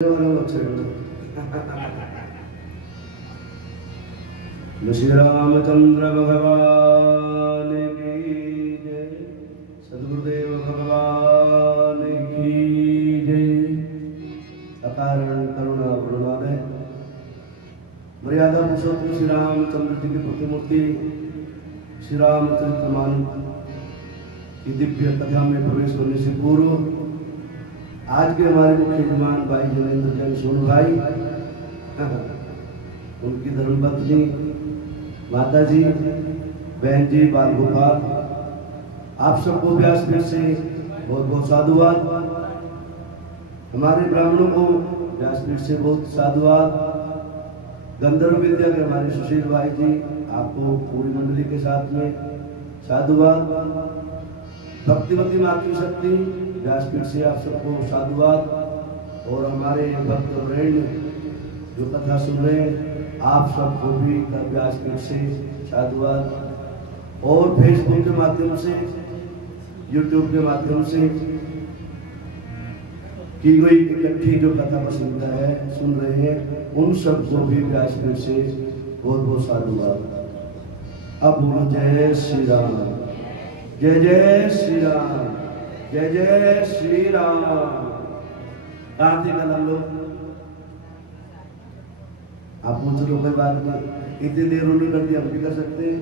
श्री रामचंद्र भगवान की जय। सद्गुरुदेव भगवान की जय। अकारण करुणा गुणवादय मर्यादा पुरुषोत्तम श्री रामचंद्र जी की प्रतिमूर्ति श्री रामचरितमानस की दिव्य कथा में प्रवेश करने से पूर्व आज के हमारे मुख्य मेहमान भाई जनेन्द्र जैन सोनू भाई, उनकी धर्मपत्नी माता जी, बहन जी बाल गोपाल, आप सबको व्यासपीठ से बहुत बहुत साधुवाद। हमारे ब्राह्मणों को व्यासपीठ से बहुत साधुवाद। गंधर्व विद्या के हमारे सुशील भाई जी, आपको पूरी मंडली के साथ में साधुवाद। भक्तिवती मातृशक्ति व्यासपीठ से आप सबको साधुवाद। और हमारे भक्त वरेण्य जो कथा सुन रहे हैं आप सबको भी व्यासपीठ से साधुवाद। और फेसबुक के माध्यम से, यूट्यूब के माध्यम से की गई इकट्ठी जो कथा पसंद है सुन रहे हैं उन सबको भी व्यासपीठ से बहुत बहुत साधुवाद। अब बोलो जय श्री राम, जय जय श्री राम, जय जय श्री राम। कार्तिक कलम लोग आप पूछ लो, कोई बात नहीं, इतनी देर उन्होंने कर दिया, हम भी कर सकते हैं।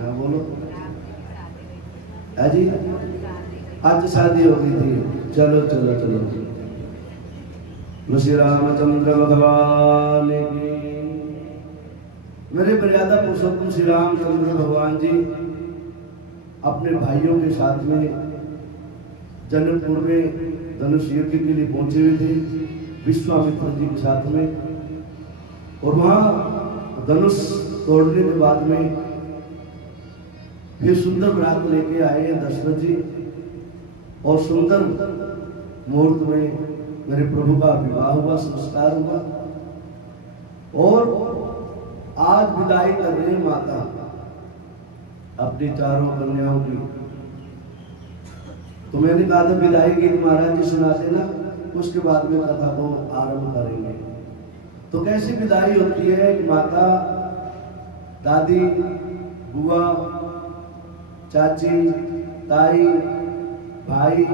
हाँ बोलो जी, आज शादी हो गई थी, चलो चलो चलो। श्री रामचंद्र भगवान की। मेरे मर्यादा पुरुषोत्तम श्री रामचंद्र भगवान जी अपने भाइयों के साथ में जनकपुर में धनुष यज्ञ के लिए पहुंचे हुए थे विश्वामित्र जी के साथ में। और वहां धनुष तोड़ने के बाद में फिर सुंदर बरात लेके आए हैं दशरथ जी। और सुंदर मुहूर्त में मेरे प्रभु का विवाह हुआ, संस्कार हुआ। और आज विदाई कर रहे हैं माता अपनी चारों कन्याओं की। तो मैंने कहा था विदाई गीत महाराज जी सुना देना, उसके बाद में कथा को आरंभ करेंगे। तो कैसी विदाई होती है कि माता, दादी, बुआ, चाची, ताई, भाई,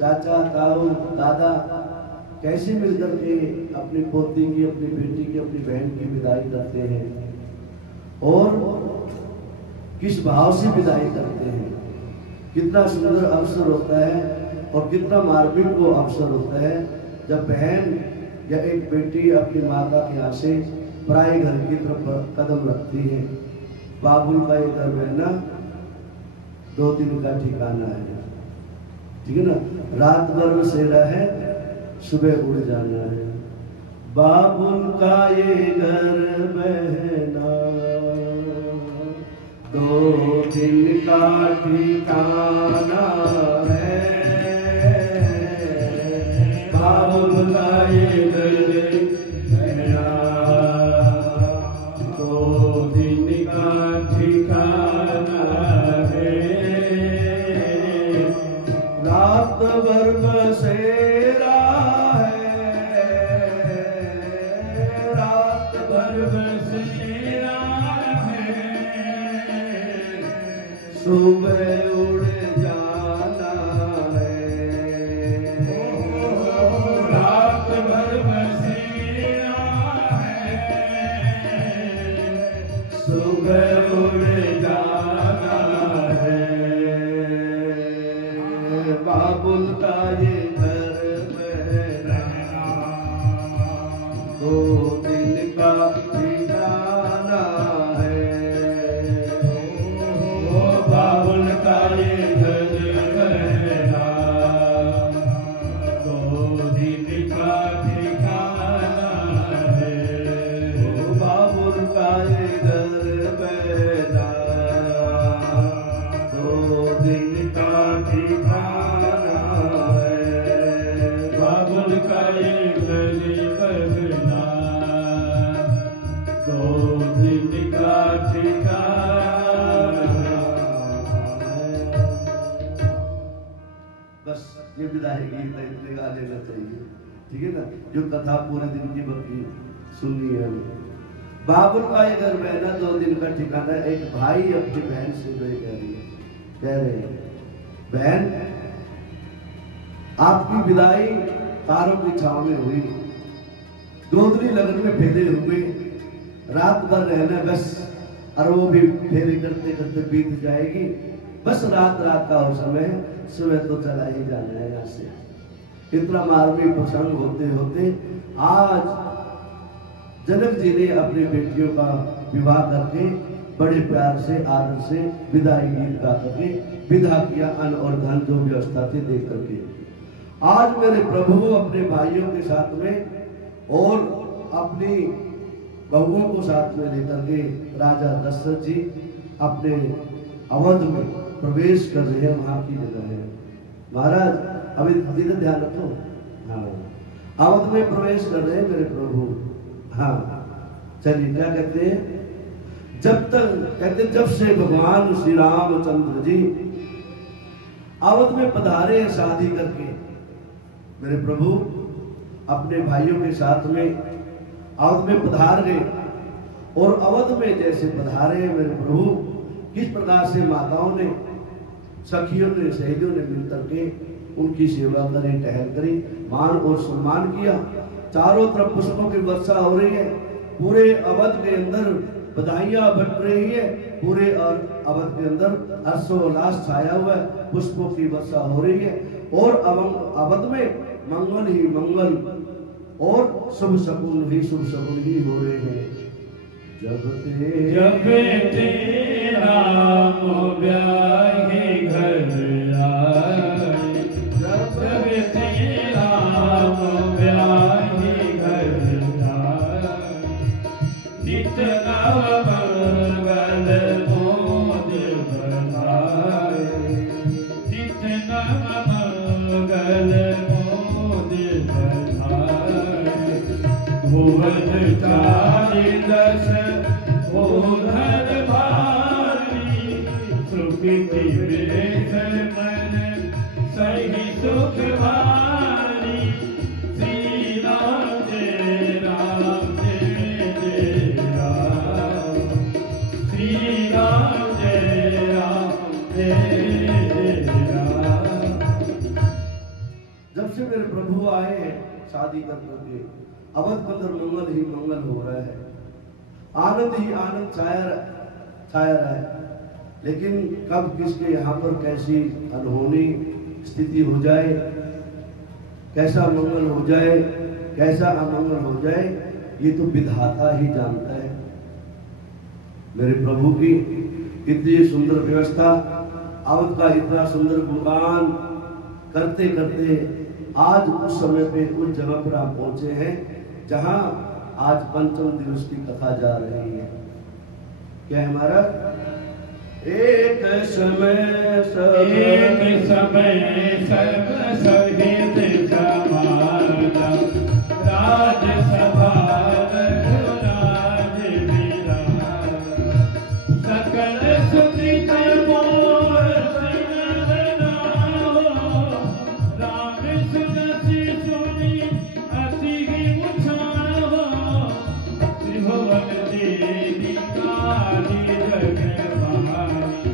चाचा, ताऊ, दादा कैसे मिलकर के अपनी पोती की, अपनी बेटी की, अपनी बहन की विदाई करते हैं और किस भाव से विदाई करते हैं। कितना सुंदर अवसर होता है और कितना मार्मिक वो अवसर होता है जब बहन या एक बेटी अपनी माता के यहाँ से पराए घर की तरफ कदम रखती है। बाबुल का ये घर बहना 2 दिन का ठिकाना है, ठीक है ना। रात भर बसेरा है, सुबह उड़ जाना है। बाबुल का ये घर बहना 2 दिन का ठिकाना है। बाबुल का ये घर बहना 2 दिन का ठिकाना है। रात भर बसेरा है, रात भर बसेरा है, सुबह उड़ जाना है। रात भर बसेरा है, सुबह उड़ जाना है। बाबुल का ये घर बहना 2 दिन का ठिकाना है। ओ बाबुल का ये घर बहना 2 दिन का ठिकाना है। ओ बाबुल का ये घर बहना 2 दिन का ठिकाना है। बाबुल का ये घर बहना 2 दिन का ठिकाना है। बस ये विदाई गीत है, इतने गा लेना चाहिए। ठीक है ना, जो कथा पूरे दिन की बकी सुननी है। बाबुल का अगर महीना 2 दिन का ठिकाना, एक भाई अपनी बहन से कह रहे हैं बहन आपकी विदाई तारों की छाव में हुई, गोदरी लगन में फेरे हुए, रात भर रहना बस, और वो भी फेरे करते करते बीत जाएगी, बस रात का और समय, सुबह तो चला ही जाना है यहाँ से। इतना मार्मिक प्रसंग होते होते आज जनक जी ने अपनी बेटियों का विवाह करके बड़े प्यार से आदर से विदाई गीत गा करके विदा किया, अन्न और धन जो व्यवस्था थी देख करके। आज मेरे प्रभु अपने भाइयों के साथ में और अपनी बहुओं को साथ में लेकर के राजा दशरथ जी अपने अवध में प्रवेश कर रहे हैं। वहां की जगह है महाराज, अभी धीरे ध्यान रखो। हाँ, अवध में प्रवेश कर रहे हैं मेरे प्रभु। हाँ चलिए, क्या कहते हैं, जब तक कहते जब से भगवान श्री रामचंद्र जी अवध में पधारे शादी करके, मेरे प्रभु अपने भाइयों के साथ में अवध में पधार गए, और अवध में जैसे पधारे मेरे प्रभु, किस प्रकार से माताओं ने, सखियों ने, सहेलियों ने मिलकर के उनकी सेवा करी, टहल करी, मान और सम्मान किया। चारों तरफ पुष्पों की वर्षा हो रही है, पूरे अवध के अंदर बधाइयां बट रही है, पूरे अवध के अंदर हर्षोल्लास छाया हुआ है, पुष्पों की वर्षा हो रही है, और अवध में मंगल ही मंगल और शुभ शकुन ही हो रहे हैं। जब तेरा ब्याहे घर आए, जब तेरा ब्याहे घर आए, इतना मंगल मोद बनाए, इतना मंगल मोद बनाए, भुवन चारि दश ओधर भारी, सुकृति वेद मन सही सुख भारी, श्री राम जय राम जय राम, श्री राम जय राम जय राम। जब से मेरे प्रभु आए हैं शादी करके, अवध के अंदर मंगल ही मंगल हो रहा है, आनंद ही आनंद छाया रहा है। लेकिन कब किसके यहाँ पर कैसी अनहोनी स्थिति हो जाए, कैसा मंगल हो जाए, कैसा अमंगल हो जाए, ये तो विधाता ही जानता है। मेरे प्रभु की इतनी सुंदर व्यवस्था, अवध का इतना सुंदर गुणगान करते करते आज उस समय पे उस जगह पर आप पहुंचे हैं जहां आज पंचम दिवस की कथा जा रही है। क्या है हमारा, एक समय सब सहित समाना, राजसभा रघुराज विराज, सकल सुकृत मोर सिरनाओ, राम सुनसी सुनी अति मुछाओ, त्रिभुवन देवी काली जग बहारी,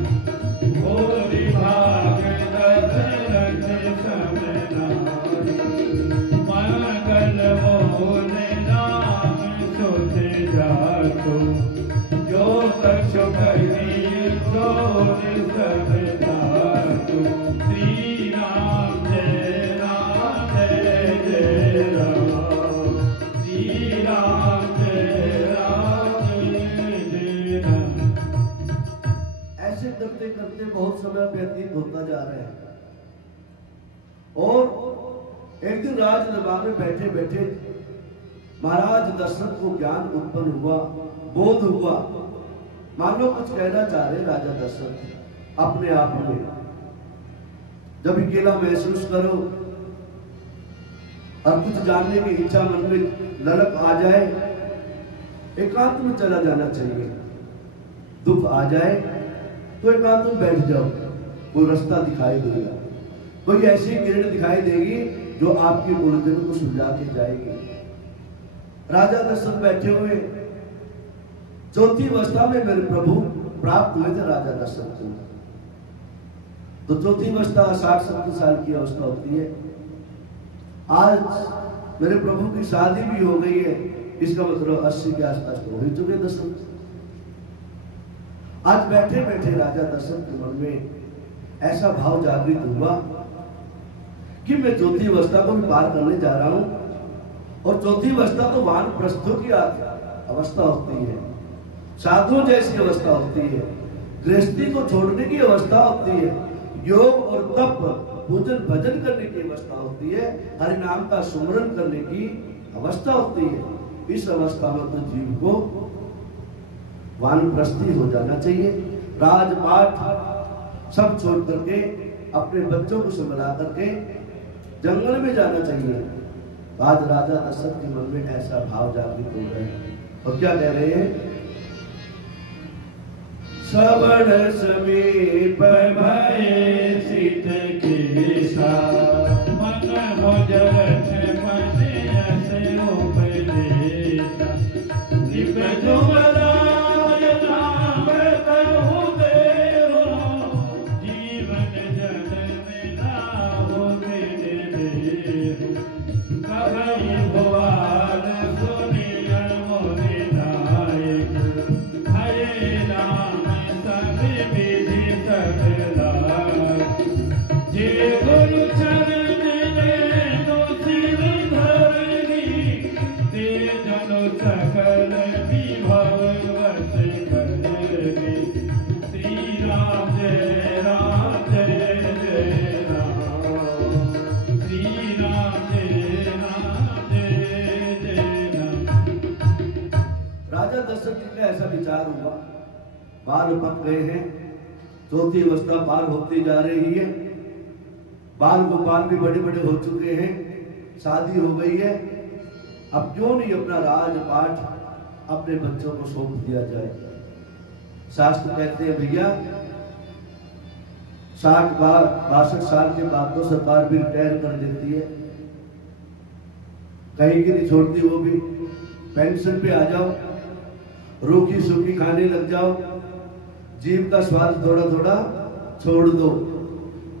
भोरी भाग दशरथ सब नारी, मंगल मोहन राम सुध जातो, जो कछु कही सोर सब धातो, श्री राम जय राम जय राम, श्री राम जय राम जय राम। ऐसे करते करते बहुत समय व्यतीत होता जा रहा है, और एक दिन राज दरबार में बैठे बैठे महाराज दशरथ को ज्ञान उत्पन्न हुआ, बोध हुआ, मानो कुछ कहना चाह रहे राजा दशरथ अपने आप में। जब अकेला महसूस करो और कुछ जानने की इच्छा मन में ललक आ जाए, एकांत में चला जाना चाहिए। दुख आ जाए तो एकांत में बैठ जाओ, कोई रास्ता दिखाई देगा, कोई ऐसी किरण दिखाई देगी जो आपकी उलझन को सुलझा के जाएगी। राजा दशरथ बैठे हुए चौथी अवस्था में मेरे प्रभु प्राप्त हुए थे राजा दशरथ को। तो चौथी अवस्था 60-70 साल की अवस्था होती है। आज मेरे प्रभु की शादी भी हो गई है, इसका मतलब 80 के आसपास हो ही चुके दशरथ। आज बैठे बैठे राजा दशरथ के मन में ऐसा भाव जागृत हुआ कि मैं चौथी अवस्था को भी पार करने जा रहा हूं। और चौथी अवस्था तो वानप्रस्थों की अवस्था होती है, साधुओं जैसी अवस्था होती है, गृहस्थी को छोड़ने की अवस्था होती है, योग और तप पूजन भजन करने की अवस्था होती है, हरि नाम का सुमरन करने की अवस्था होती है। इस अवस्था में तो जीव को वानप्रस्थी हो जाना चाहिए। राजपाट सब छोड़ करके अपने बच्चों को संभाला करके जंगल में जाना चाहिए। आज राजा दशरथ के मन में ऐसा भाव जागृत हो गए और क्या कह रहे हैं? श्रवण समीप भय सित केसा मन हो जरठ पने से उपदेशा निपजो बलाय नाम कहु देहो जीवन जन ना हो मेरे देहो कभी भवान सुनिय मोरे नायक हरे राम जे गुरु चरण लेनो सिर धरनी ते जनो सकल विभव वश करनी। श्री राम जय राम जय जय राम, श्री राम जय राम जय जय राम। राजा दशरथ जी का ऐसा विचार हुआ, बाल पक गए हैं, चौथी अवस्था पार होती जा रही है, बाल गोपाल भी बड़े बड़े हो चुके हैं, शादी हो गई है, अब क्यों नहीं अपना राजपाट अपने बच्चों को सौंप दिया जाए। शास्त्र कहते हैं भैया 62 साल के बाद तो सरकार भी रिटायर कर देती है, कहीं की नहीं छोड़ती, वो भी पेंशन पे आ जाओ, रूखी सूखी खाने लग जाओ, जीव का स्वाद थोड़ा थोड़ा छोड़ दो,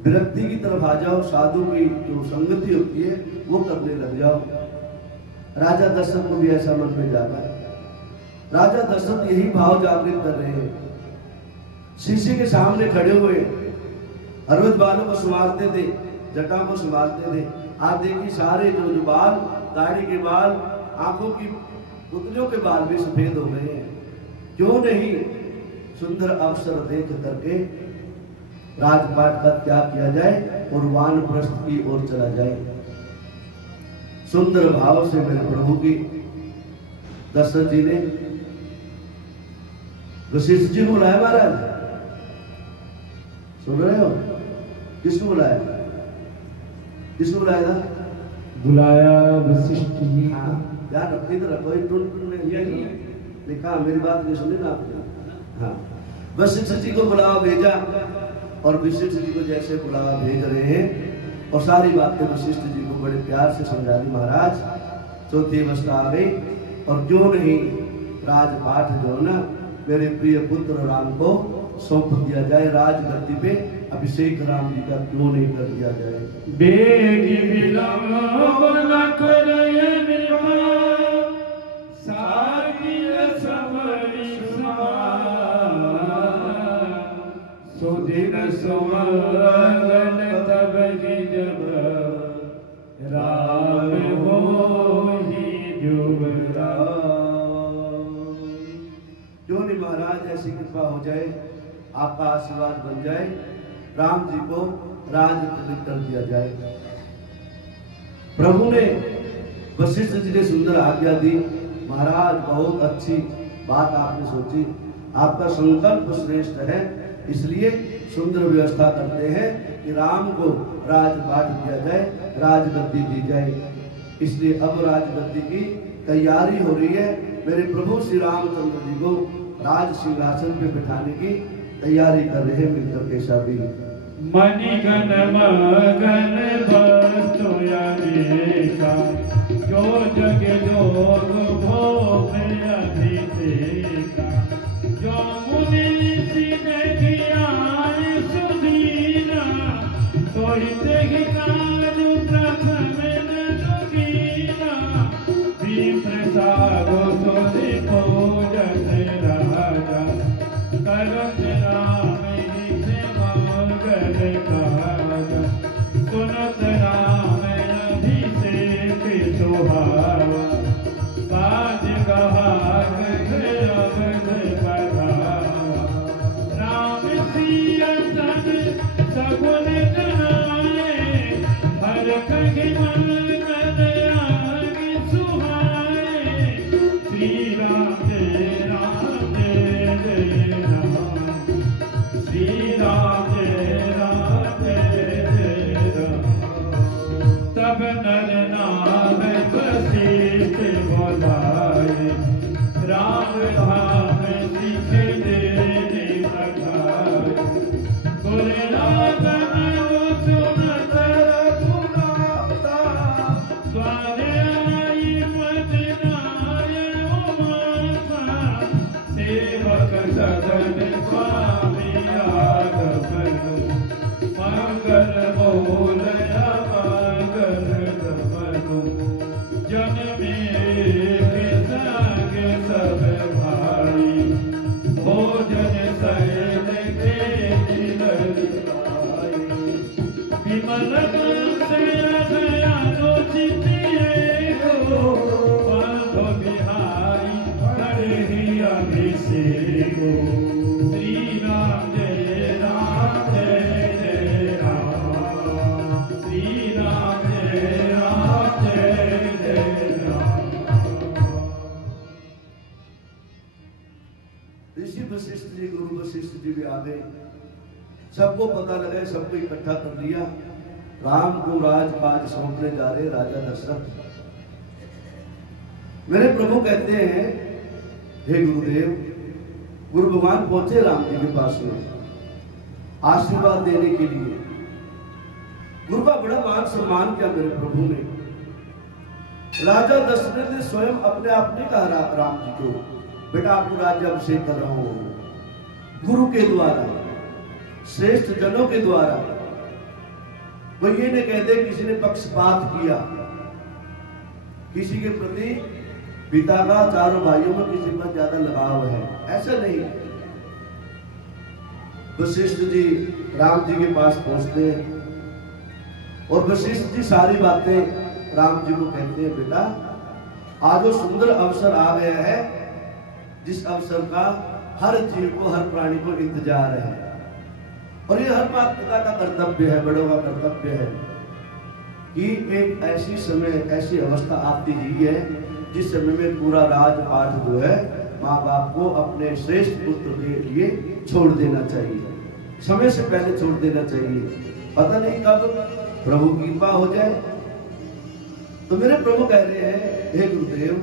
विरक्ति की तरफ आ जाओ, साधु की जो संगति होती है वो करने लग जाओ। राजा दशरथ को भी ऐसा मन में जागा। राजा दशरथ यही भाव जागृत कर रहे हैं। शीशे के सामने खड़े हुए हर रोज बालों को संवारते थे, जटा को संवारते थे। आप देखिए सारे जो बाल, दाढ़ी के बाल, आंखों की पुतलियों के बाल भी सफेद हो गए हैं। क्यों नहीं सुंदर अवसर देख करके राजपाट का त्याग किया जाए और वानप्रस्थ की ओर चला जाए। सुंदर भाव से मेरे प्रभु की दशरथ जी ने वशिष्ठ जी को बुलाया। महाराज सुन रहे हो? किसको बुलाया? किसको बुलाया था? बुलाया वशिष्ठ जी। हाँ, यार अपनी तरह कोई टूट में लिखा, मेरी बात नहीं सुनी ना आपने? हाँ, वशिष्ठ जी को बुलावा भेजा और वशिष्ठ जी को जैसे बुलावा भेज रहे हैं और सारी बातें वशिष्ठ जी को बड़े प्यार से समझा दी। महाराज चौथी अवस्था आ गई और क्यों नहीं राजपाट जो ना मेरे प्रिय पुत्र राम को सौंप दिया जाए, राजगद्दी पे अभिषेक राम जी का क्यों नहीं कर दिया जाए। बेग विलंब न करे सुदिन सुमरन तब जब राम होहि जुबराम। क्यों नहीं महाराज ऐसी कृपा हो जाए, आपका आशीर्वाद बन जाए, राम जी को राज कर दिया जाए। प्रभु ने वशिष्ठ जी ने सुंदर आज्ञा दी। महाराज बहुत अच्छी बात आपने सोची, आपका संकल्प श्रेष्ठ है, इसलिए सुंदर व्यवस्था करते हैं कि राम को राजपाट दिया जाए, राजगद्दी दी जाए। इसलिए अब राजगद्दी की तैयारी हो रही है। मेरे प्रभु श्री रामचंद्र जी को राज सिंहासन पे बिठाने की तैयारी कर रहे हैं मिलकर के सभी। मणिगण मगन वस्तु अनेका, जो जग जोग भोग अधिका, जो मुनि सिद्ध ज्ञान सुदीना, सोई तेहि काल प्रथम दुखीना, विप्रसादो सोई पूजत राजा, करत राम हित मंगल काज, सुनत राम अभिषेक सुहावा, काज गवाक अवध बढ़ावा, राम सिया तन सगुन गनाए, हर कहि मंगल आगे सुहाए, श्री राम जय राम जय जय राम, श्री राम जय राम जय जय राम। तब नर नाम वशिष्ठ बोलाए, राम धाम सिख देने बधाए, गुर लागन सुनत रघुनाथा, द्वारे आई पद नाय उमाता, सेवक सदन स्वामी आगमनु, मंगल बोल अमंगल गमनु, जन में संग सब भाई, भोजन सैन के दिलाई, विमल से अनुचित एको, माधव बिहारी हरि अभिषेको, श्री राम जय राम जय जय राम, श्री राम जय राम जय जय राम। ऋषि वशिष्ठ जी, गुरु वशिष्ठ जी भी आ गए। सबको पता लगा, सबको इकट्ठा कर लिया। राम को राजकाज सौंपने जा रहे राजा दशरथ। मेरे प्रभु कहते हैं, हे गुरुदेव, गुरु भगवान पहुंचे राम जी के पास में आशीर्वाद देने के लिए। गुरु का बड़ा मान सम्मान किया मेरे प्रभु ने। राजा दशरथ ने स्वयं अपने आप नहीं कहा राम जी को, बेटा आपको राज्याभिषेक कर रहा हूं। गुरु के द्वारा, श्रेष्ठ जनों के द्वारा। वो ये नहीं कहते किसी ने पक्षपात किया, किसी के प्रति पिता का चारों भाइयों में किसी पर ज्यादा लगाव है, ऐसा नहीं। वशिष्ठ जी राम जी के पास पहुंचते हैं और वशिष्ठ जी सारी बातें राम जी को कहते हैं, बेटा आज वो सुंदर अवसर आ गया है जिस अवसर का हर जीव को, हर प्राणी को इंतजार है। और ये हर माता पिता का कर्तव्य है, बड़ों का कर्तव्य है कि एक ऐसी समय, ऐसी अवस्था आती ही है जिस समय में पूरा राजपाट जो है माँ बाप को अपने श्रेष्ठ पुत्र के लिए छोड़ देना चाहिए, समय से पहले छोड़ देना चाहिए। पता नहीं कब प्रभु की कृपा हो जाए। तो मेरे प्रभु कह रहे हैं, हे गुरुदेव,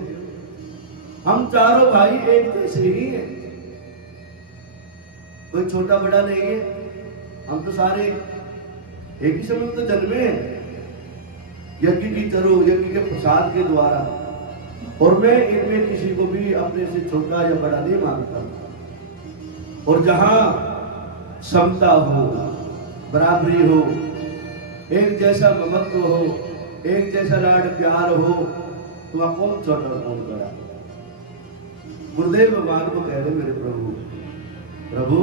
हम चारों भाई एक जैसे ही हैं, कोई छोटा बड़ा नहीं है। हम तो सारे एक ही समय में तो जन्मे हैं, यज्ञ की तरह, यज्ञ के प्रसाद के द्वारा। और मैं इनमें किसी को भी अपने से छोटा या बड़ा नहीं मानता। और जहां समता हो, बराबरी हो, एक जैसा ममत्व हो, एक जैसा लाड प्यार हो, तो वहां कौन छोटा और कौन बड़ा। गुरुदेव भगवान को कह रहे मेरे प्रभु, प्रभु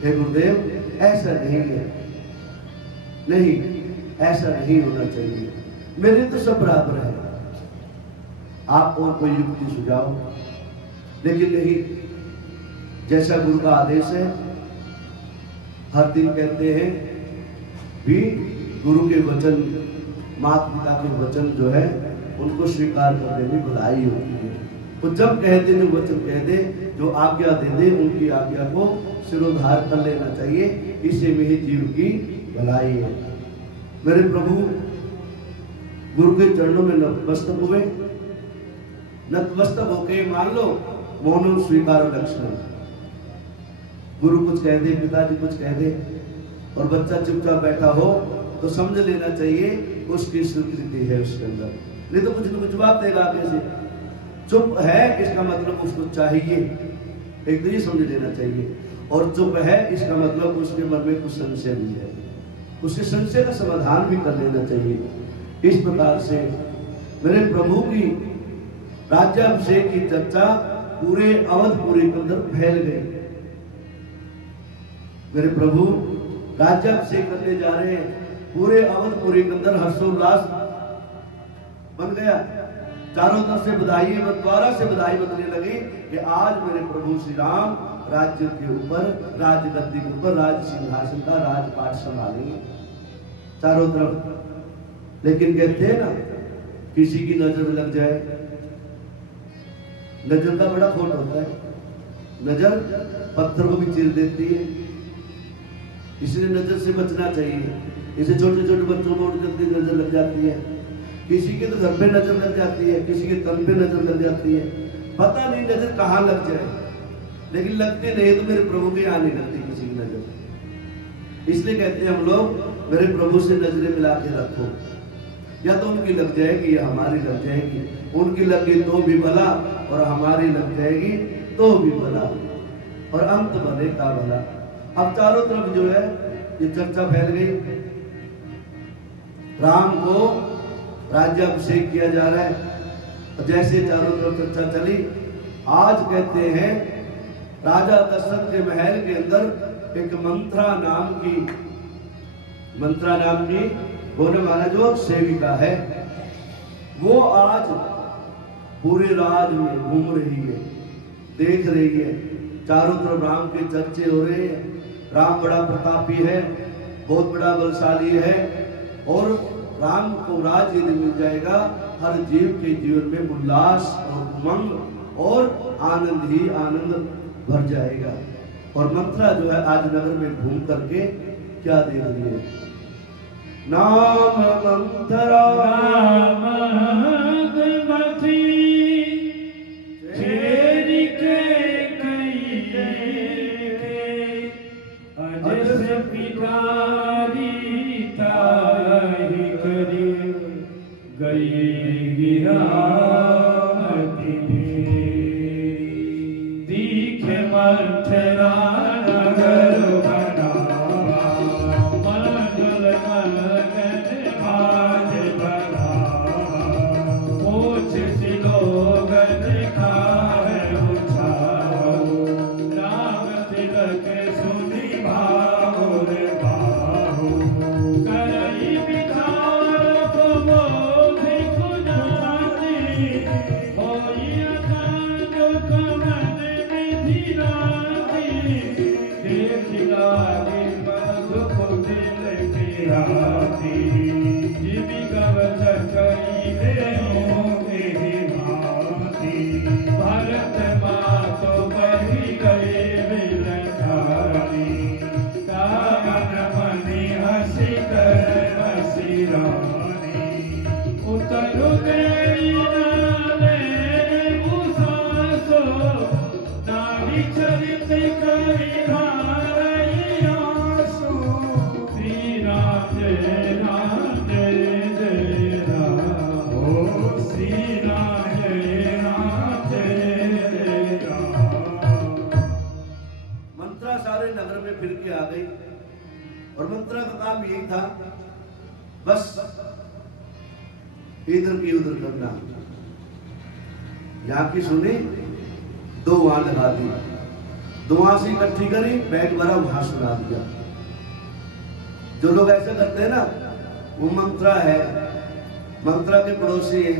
हे गुरुदेव, ऐसा नहीं है, नहीं ऐसा नहीं होना चाहिए। मेरे तो सब बराबर है, आप और कोई युक्ति सुझाओ। लेकिन नहीं, जैसा गुरु का आदेश है, हर दिन कहते हैं भी गुरु के वचन, माता पिता के वचन जो है उनको स्वीकार करने में भलाई होती है। तो जब कह दे, जो वचन कह दे, जो आज्ञा दे दे, उनकी आज्ञा को सिरोधार कर लेना चाहिए। इसी में ही जीव की भलाई है। मेरे प्रभु गुरु के चरणों में नतमस्तक हुए। नतमस्तक होके मान लो मौन स्वीकार लक्षण। गुरु कुछ कह दे, पिताजी कुछ कह दे, और बच्चा चुपचाप बैठा हो तो समझ लेना चाहिए उसकी स्वीकृति है उसके अंदर, नहीं तो कुछ न कुछ जवाब देगा आगे से। चुप है इसका मतलब उसको चाहिए, एक तो ये समझ लेना चाहिए। और चुप है इसका मतलब उसके मन में कुछ संशय भी है, उसके संशय का समाधान भी कर लेना चाहिए। इस प्रकार से मेरे प्रभु की राज्याभिषेक की चर्चा पूरे अवधपुरी के अंदर फैल गई। मेरे प्रभु राज्याभिषेक करने जा रहे हैं, पूरे अवधपुरी के अंदर हर्षोल्लास बन गया। चारों तरफ से बधाई द्वारा से बधाई बजने लगी कि आज मेरे प्रभु श्री राम राज्य के ऊपर, राजगद्दी के ऊपर, राज सिंहासन का राजपाट संभालेंगे चारों तरफ। लेकिन कहते हैं ना, किसी की नजर लग जाए, नजर का बड़ा खोट होता है, नजर पत्थर को भी चीर देती है, इसलिए नजर से बचना चाहिए। इसे छोटे छोटे बच्चों को जल्दी नजर लग जाती है, किसी के तो घर पे नजर लग जाती है, किसी के तन पे नजर लग जाती है, पता नहीं नजर कहाँ लग जाए, लेकिन लगती नहीं तो मेरे प्रभु के यहाँ नहीं लगती किसी की नजर। इसलिए कहते हैं हम लोग, मेरे प्रभु से नजरें मिला के रखो, या तो उनकी लग जाएगी या हमारी लग जाएगी। उनकी लगी तो भी भला और हमारी लग जाएगी तो भी भला, और अंत भले का भला। अब चारों तरफ जो है ये चर्चा फैल गई, राम को राज्याभिषेक किया जा रहा है। जैसे चारों तरफ चर्चा चली, आज कहते हैं राजा दशरथ के महल के अंदर एक मंत्रा नाम की वो न हमारा जो सेविका है, वो आज पूरे राज में घूम रही है, देख रही है, चारों तरफ राम के चर्चे हो रहे हैं। राम बड़ा प्रतापी है, बहुत बड़ा बलशाली है, और राम को राज्य यदि मिल जाएगा, हर जीव के जीवन में उल्लास और उमंग और आनंद ही आनंद भर जाएगा। और मंत्रा जो है आज नगर में घूम करके क्या देख रही है? नाम मंत्रा इधर की उधर करना, यहाँ की सुनी, दो वहां लगा दी, दो वहां से इकट्ठी करी, बैग भरा वहां सुना दिया। जो लोग ऐसा करते हैं ना, वो मंत्रा है, मंत्रा के पड़ोसी है,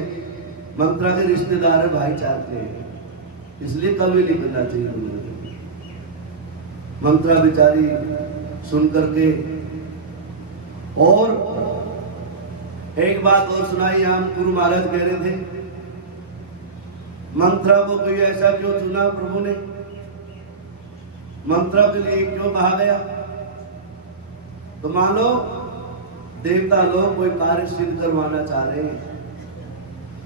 मंत्रा के रिश्तेदार है, भाईचारे हैं, इसलिए कभी नहीं करना चाहिए। मंत्रा बेचारी सुन करके, और एक बात और सुनाई, हम गुरु महाराज कह रहे थे, मंत्रा को कोई ऐसा क्यों चुना प्रभु ने, मंत्रा के लिए क्यों कहा गया? तो मान लो देवता लोग कोई कार्य सिद्ध करवाना चाह रहे हैं,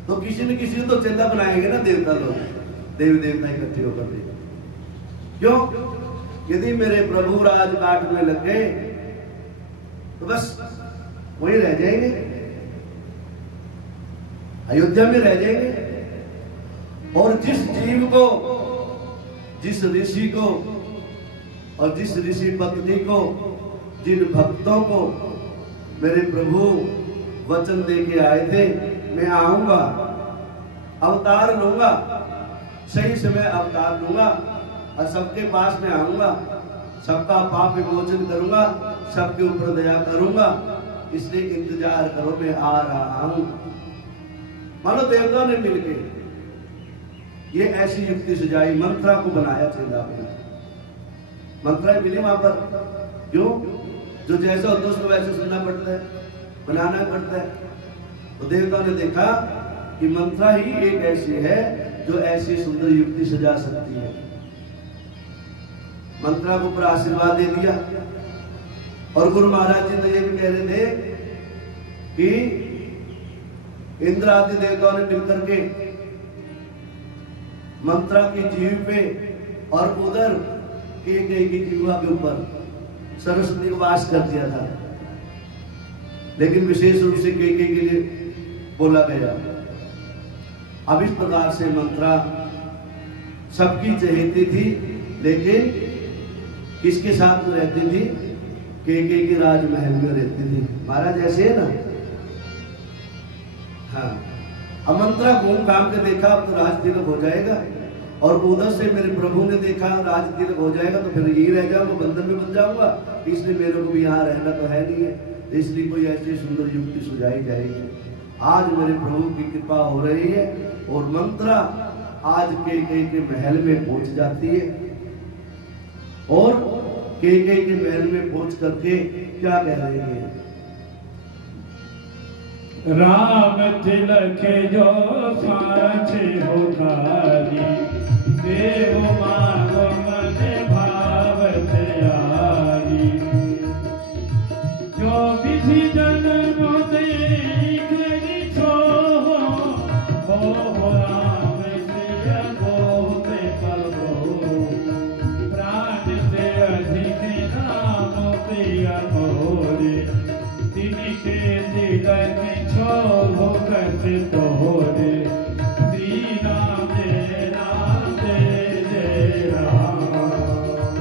तो किसी न किसी को तो चेला बनाएंगे ना देवता लोग, देवी देवता इकट्ठे होकर देंगे। क्यों? यदि मेरे प्रभु राजकाट में लग गए तो बस वहीं रह जाएंगे, अयोध्या में रह जाएंगे। और जिस जीव को, जिस ऋषि को और जिस ऋषि पत्नी को, जिन भक्तों को मेरे प्रभु वचन दे के आए थे, मैं आऊंगा, अवतार लूंगा, सही समय अवतार लूंगा और सबके पास में आऊंगा, सबका पाप विमोचन करूंगा, सबके ऊपर दया करूंगा, इसलिए इंतजार करो, मैं आ रहा हूं। मानो देवताओं ने मिलकर ये ऐसी युक्ति सुझाई, मंत्रा को बनाया चेला ने। मंत्रा मिली वहां पर, क्यों? जो जैसा होता है उसको वैसे सुनना पड़ता है, बनाना पड़ता है। तो देवताओं ने देखा कि मंत्रा ही एक ऐसी है जो ऐसी सुंदर युक्ति सुझा सकती है। मंत्रा को ऊपर आशीर्वाद दे दिया। और गुरु महाराज जी तो ये भी कह रहे थे कि इंद्र आदि देवताओं ने मिलकर के मंत्रा की जीव पे और उधर केकई की जीवा के ऊपर सरस्वती को वास कर दिया था, लेकिन विशेष रूप से केकई के लिए बोला गया। अब इस प्रकार से मंत्रा सबकी चहेती थी, लेकिन किसके साथ में रहती थी? केकई के राजमहल में रहती थी। महाराज ऐसे है ना। हाँ, अब मंत्रा घूम घाम के देखा, अब तो राज तिलक हो जाएगा, और उधर से मेरे प्रभु ने देखा राज तिलक हो जाएगा तो फिर यही रह जाऊंगा, बंधन में बन जाऊंगा, इसलिए मेरे को भी यहाँ रहना तो है नहीं है, इसलिए कोई ऐसी सुंदर युक्ति सुझाई जाएगी। आज मेरे प्रभु की कृपा हो रही है और मंत्रा आज केकई के महल में पहुंच जाती है। और केकई के महल में पहुंच करके क्या कह रही है? राम तिलक जो साचे होतारी, देव मांगो मन भावत यारी। जो विधि जन्म देखि छोहो, हो राम सिय गोते कहो। प्राण से अधिक राम प्रिय मोरे, तिनके दिलक छोहो कस तोरे। श्री राम जय राम जय जय राम,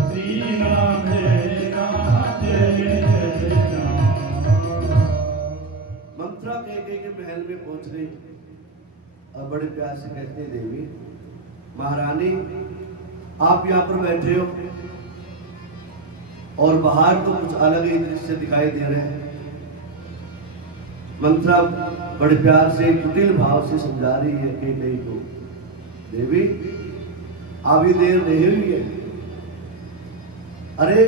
श्री राम जय राम जय जय राम। मंत्रा केकई के महल में पहुंच गई और बड़े प्यार से कहते, देवी महारानी आप यहाँ पर बैठे हो और बाहर तो कुछ अलग ही दृश्य दिखाई दे रहे हैं। मंत्रा बड़े प्यार से कुटिल भाव से समझा रही है केकई को, देवी अभी देर नहीं हुई है। अरे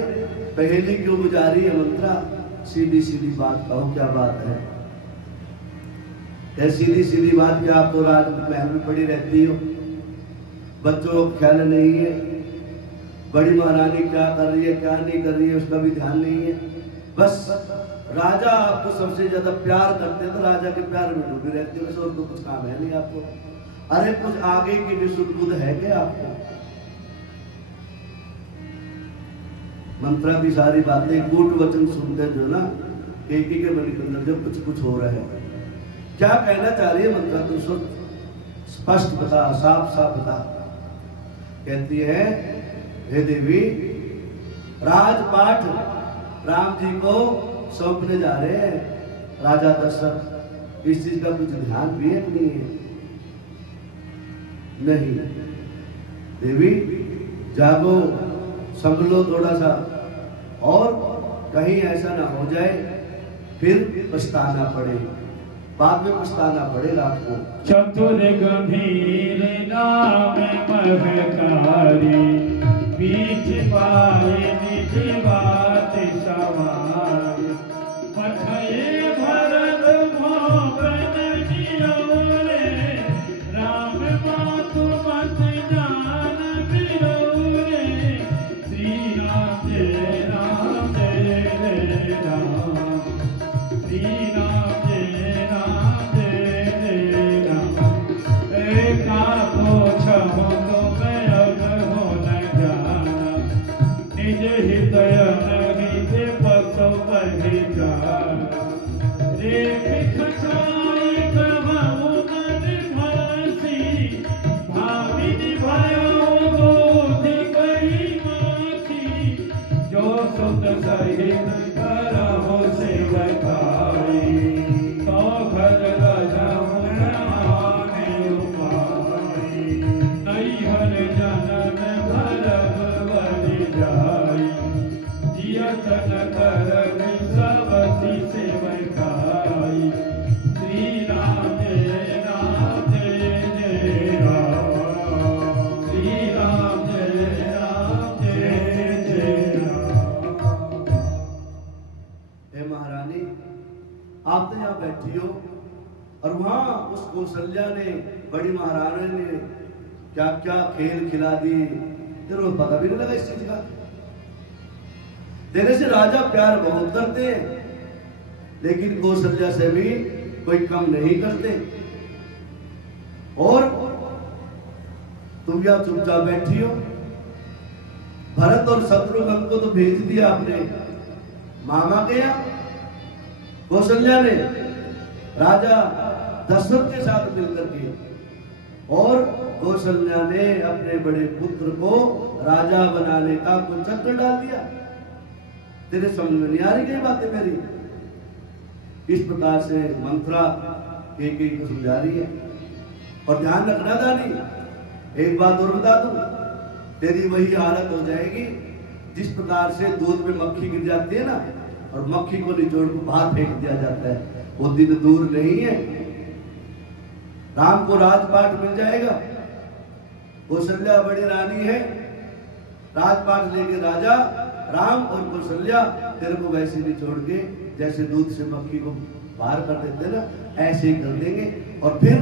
पहेली क्यों बुझा रही है मंत्रा? सीधी सीधी बात कहो, क्या बात है? सीधी सीधी बात क्या? आप तो राजमहल में पड़ी रहती हो, बच्चों को ख्याल नहीं है, बड़ी महारानी क्या कर रही है क्या नहीं कर रही है उसका भी ध्यान नहीं है। बस राजा आपको सबसे ज्यादा प्यार करते हैं तो राजा के प्यार में डूबी रहती है, और तो कुछ काम है नहीं आपको। अरे कुछ आगे की भी सुध बुध है क्या आपको? मंत्रा की सारी बातें कूट वचन सुनते जो ना केकई के मन के अंदर जब कुछ कुछ हो रहा है, क्या कहना चाह रही है मंत्रा? तुम स्पष्ट बता, साफ साफ बता। कहती है, हे देवी राजपाट राम जी को सौंपने जा रहे हैं राजा दशरथ, इस चीज का कुछ ध्यान भी है नहीं है? नहीं। देवी जागो, संभलो थोड़ा सा, और कहीं ऐसा ना हो जाए फिर पछताना पड़े, बाद में पछताना पड़ेगा आपको। चतुर गंभीर नाम महकारी, बीच पाए निज बात सवारी। पठये भरत मोहन जियोरे, राम मातु मत जान बिरोरे। श्री राम जय राम जय जय राम, श्री राम जय राम जय जय राम। एका को छहो तो मैं अब हो न जाना, निज हृदय उस कौशल्या ने, बड़ी महारानी ने क्या क्या खेल खिला दिए, तेरे को पता भी नहीं लगा इस चीज का। तेरे से राजा प्यार बहुत करते हैं, लेकिन कौशल्या से भी कोई कम नहीं करते। और तुम यहाँ चुपचाप बैठी हो। भरत और शत्रुघ्न को तो भेज दिया आपने मामा के यहाँ। कौशल्या ने राजा दशरथ के साथ मिलकर के, और कौशल्या ने अपने बड़े पुत्र को राजा बनाने का कुछ चक्कर डाल दिया। तेरे समझ में नहीं आ रही कई बातें मेरी। इस प्रकार से मंत्रा एक को समझा रही है। और ध्यान रखना दानी, एक बात और बता दूं, तेरी वही हालत हो जाएगी जिस प्रकार से दूध में मक्खी गिर जाती है ना, और मक्खी को निचोड़ को बाहर फेंक दिया जाता है। वो दिन दूर नहीं है, राम को राजपाट मिल जाएगा। कौशल्या बड़ी रानी है, राजपाट लेके राजा राम और कौशल्या तेरे को वैसे निचोड़ के, जैसे दूध से मक्खी को बाहर कर देते ना, ऐसे ही कर देंगे। और फिर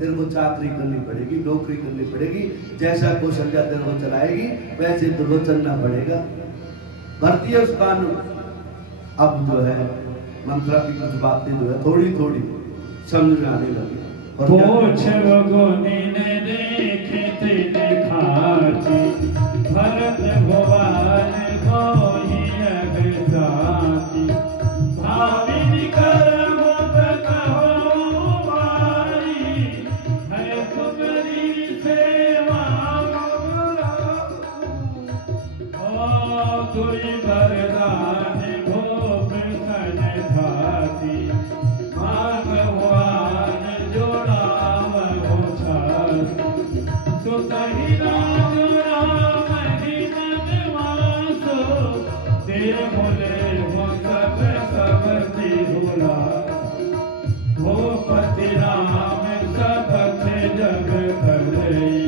तेरे को चाकरी करनी पड़ेगी, नौकरी करनी पड़ेगी। जैसा कौशल्या तेरे को चलाएगी वैसे तेरे को चलना पड़ेगा। भरती है उस कानून। अब जो है मंत्रा की कुछ बातें जो है थोड़ी थोड़ी समझ में आने लगी। पूछ गुनी ने देखे तेरे खाची, भरत भुवन को ही अगसाची। भाविनी कर्म कहो मारी, है तुम्हारी सेवा कोई वरदान भोग सन धाती। भगवान जोड़ाव हो छाती, सुतहि राम राम ही मनवासो। तेरे बोले हो सब सबती भोला, भूपति राम सबथ जग करई।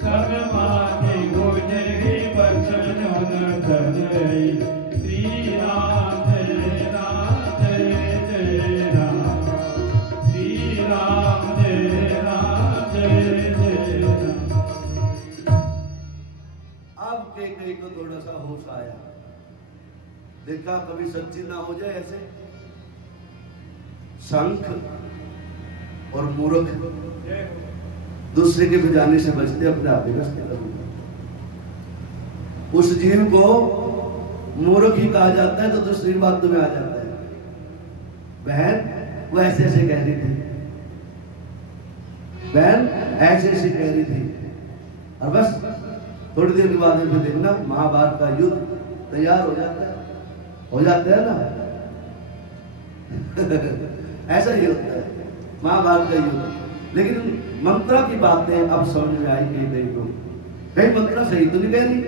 सब माने गुजरी बचन न करई। श्री राम जय राम जय जय राम, श्री राम जय राम जय जय राम। अब कई को थोड़ा सा होश आया, देखा कभी सच्ची ना हो जाए ऐसे। शंख और मूर्ख दूसरे के बजाने से बचते, अपने आप बचते। उस जीव को मूर्ख ही कहा जाता है, तो दूसरी बात तुम्हें आ जाता है। बहन वो ऐसे ऐसे कह रही थी, बहन ऐसे ऐसे कह रही थी, और बस थोड़ी देर के बाद में देखना महाभारत का युद्ध तैयार हो जाता है ना। ऐसा ही होता है महाभारत का युद्ध। लेकिन मंत्रा की बातें अब समझ में आई कई मंत्रा सही तो नहीं कह रही।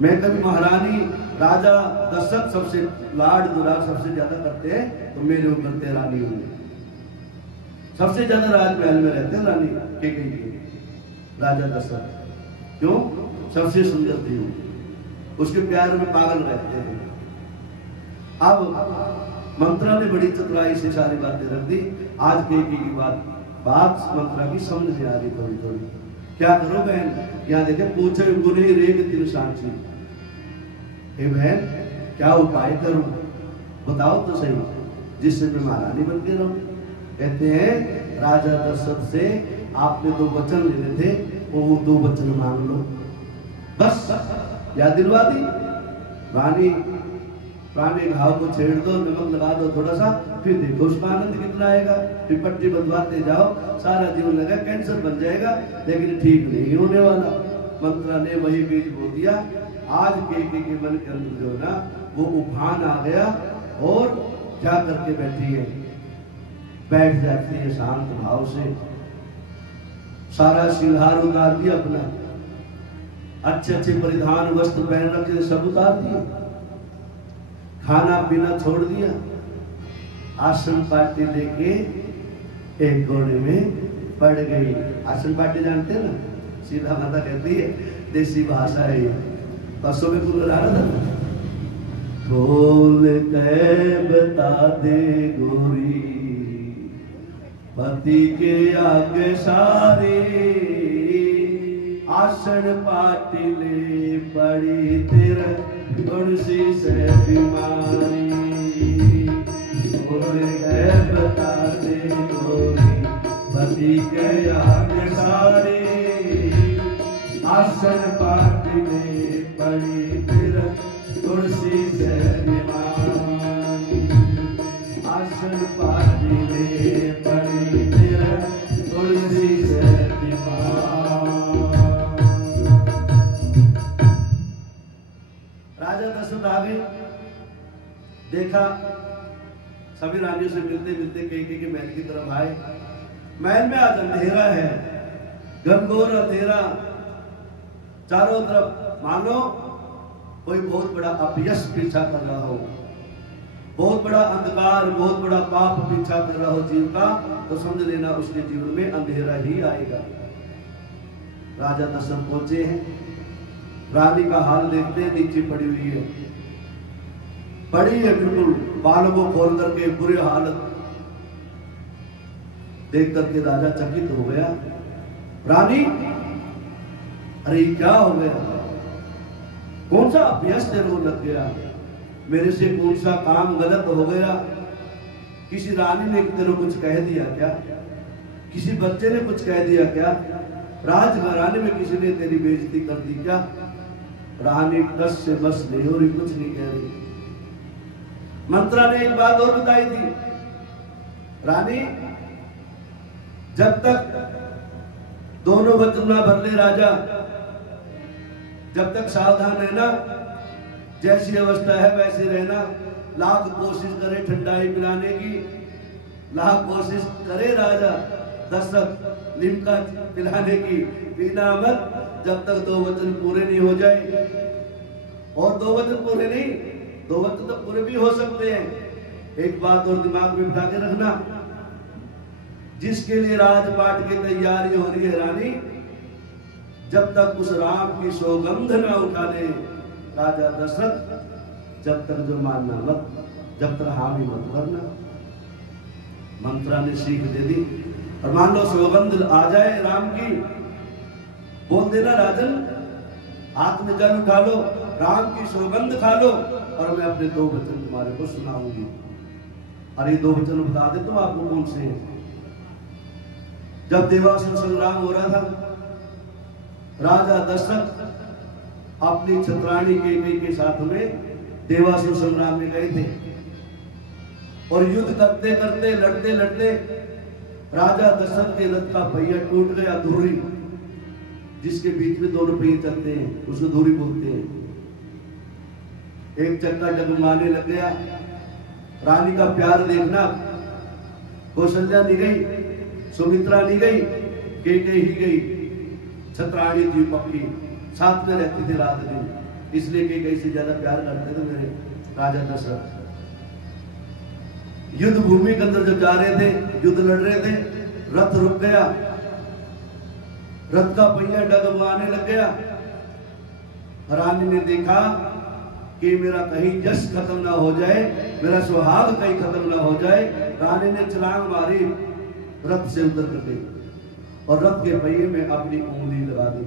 मैं कभी महारानी राजा दशरथ सबसे लाड दुलार सबसे ज्यादा करते हैं, तो मेरे को करते हैं रानी होंगे। सबसे ज्यादा राजमहल में रहते हैं रानी के राजा दशरथ। क्यों? सबसे सुंदर थी वो, उसके प्यार में पागल रहते हैं। अब मंत्रा ने बड़ी चतुराई से सारी बातें रख दी। आज की बात मंत्रा की समझ में आ रही थोड़ी थोड़ी। क्या करो बहन, यहाँ देखे पूछे गुने रेग तिन सांची। हे बहन क्या उपाय करूं, बताओ तो सही, जिससे मैं महारानी बन के रहूं। कहते हैं राजा दशरथ से आपने 2 वचन लेने थे, वो 2 वचन मांग लो बस, याद दिलवा दी। रानी पुराने घाव को छेड़ दो, नमक लगा दो थोड़ा सा, फिर देखो उसका आनंद कितना आएगा। फिर पट्टी बंधवाते जाओ, सारा जीवन लगा, कैंसर बन जाएगा, लेकिन ठीक नहीं होने वाला। मंत्रा ने वही बीज बो दिया। आज के मन के अंदर जो ना वो उफान आ गया, और क्या करके बैठी है, बैठ जाती है शांत भाव से। सारा श्रृंगार उतार दिया अपना, अच्छे अच्छे परिधान वस्त्र पहन रखे सब उतार दिए, खाना पीना छोड़ दिया, आसन पार्टी लेके एक कोने में पड़ गई। आसन पार्टी जानते हैं ना, सीधा माता कहती है, देसी भाषा है ये, बसों में कुल रहा था। खोल के बता दे गोरी, पति के आगे सारे आसन पाटिले पड़ी तेरा तुलसी से बीमारी बोले गए बताते गोरी पति के आगे सारे आसन पाटिले पड़ी तेरा तुलसी से बीमारी आसन पाटिले पड़ी तेरा तुलसी से राजा दशरथ आ गए, देखा सभी रानियों से मिलते मिलते कई के महल की तरफ आए। महल में आज अंधेरा है, घनघोर अंधेरा, चारों तरफ मानो कोई बहुत बड़ा अपयश पीछा कर रहा हो, बहुत बड़ा अंधकार, बहुत बड़ा पाप पीछा कर रहा हो जीव का, तो समझ लेना उसके जीवन में अंधेरा ही आएगा। राजा दशरथ पहुंचे हैं, रानी का हाल देखते हैं, नीचे पड़ी हुई है, पड़ी है बिल्कुल बालों को खोल करके, बुरे हालत देख करके राजा चकित हो गया। रानी, अरे क्या हो गया, कौन सा अभ्यास तेरे को लग गया, मेरे से कौन सा काम गलत हो गया, किसी रानी ने तेरे को कुछ कह दिया क्या, किसी बच्चे ने कुछ कह दिया क्या, राजघराने में किसी ने तेरी बेइज्जती कर दी क्या। रानी कस से बस नहीं हो रही, कुछ नहीं कह रही। मंत्रा ने एक बात और बताई थी, रानी जब तक दोनों वचन ना भर ले राजा, जब तक सावधान रहना, जैसी अवस्था है वैसे रहना, लाख कोशिश करे ठंडाई पिलाने की, लाख कोशिश करे राजा दशरथ लिमका पिलाने की, पीना मत जब तक दो वचन पूरे नहीं हो जाए। और दो वचन पूरे नहीं, दो वचन तो पूरे भी हो सकते हैं। एक बात और दिमाग में बिठा के रखना, जिसके लिए राजपाट की तैयारी हो रही है रानी, जब तक उस राम की सौगंध न उठा ले राजा दशरथ, जब तक जो मानना मत, जब तक हामी मत करना। मंत्रा ने सीख दे दी, और मान लो सौगंध आ जाए राम की, बोल देना राजन, हाथ में जल उठा लो, राम की सौगंध खा लो, और मैं अपने दो वचन तुम्हारे को सुनाऊंगी। अरे दो वचन बता दे तो आपको कौन से हैं। जब देवासुर संग्राम हो रहा था, राजा दशरथ अपनी छत्राणी कैकेयी के साथ में देवासुर संग्राम में गए थे, और युद्ध करते करते, लड़ते लड़ते राजा दशरथ के रथ का पहिया टूट गया, धुरी, जिसके बीच में दोनों पहिए चलते हैं उसको धुरी बोलते हैं। एक चक्का डगमगाने लग गया। रानी का प्यार देखना, कौशल्या नहीं गई, सुमित्रा नहीं गई, कैकेयी ही गई, छत्राणी थी पक्की, साथ में रहती थी रात दिन, इसलिए कैकेयी से ज्यादा प्यार करते थे मेरे राजा दशरथ। युद्ध भूमि के अंदर जब जा रहे थे, युद्ध लड़ रहे थे, रथ रुक गया, रथ का पहिया डगमगाने लग गया। रानी ने देखा कि मेरा कहीं यश खत्म ना हो जाए, मेरा सुहाग कहीं खत्म ना हो जाए। रानी ने छलांग मारी, रथ से उतर कर गई, और रथ के पहिए में अपनी उंगली लगा दी।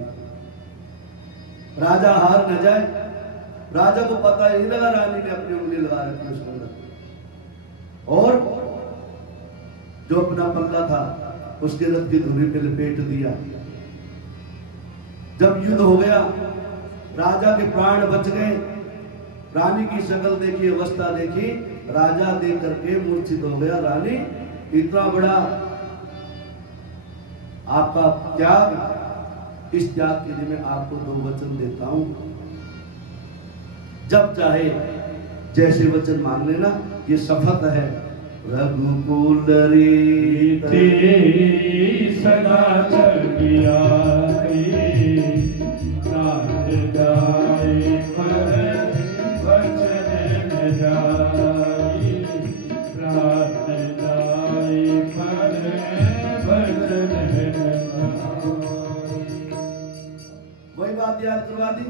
राजा हार न जाए, राजा को पता ही लगा रानी ने अपनी उंगली लगा रखी उसके अंदर, और जो अपना पल्ला था उसके रथ की धुरी पे लपेट दिया। जब युद्ध हो गया, राजा के प्राण बच गए, रानी की शक्ल देखी, अवस्था देखी, राजा देख करके मूर्छित हो गया। रानी, इतना बड़ा आपका त्याग, इस त्याग के लिए मैं आपको दो वचन देता हूं, जब चाहे जैसे वचन मांग लेना, ये शपथ है। रघुकुल रीति सदा चलिया राज गाए पर वचन जाई, राज गाए पर वचन वही बात याद करवा दी।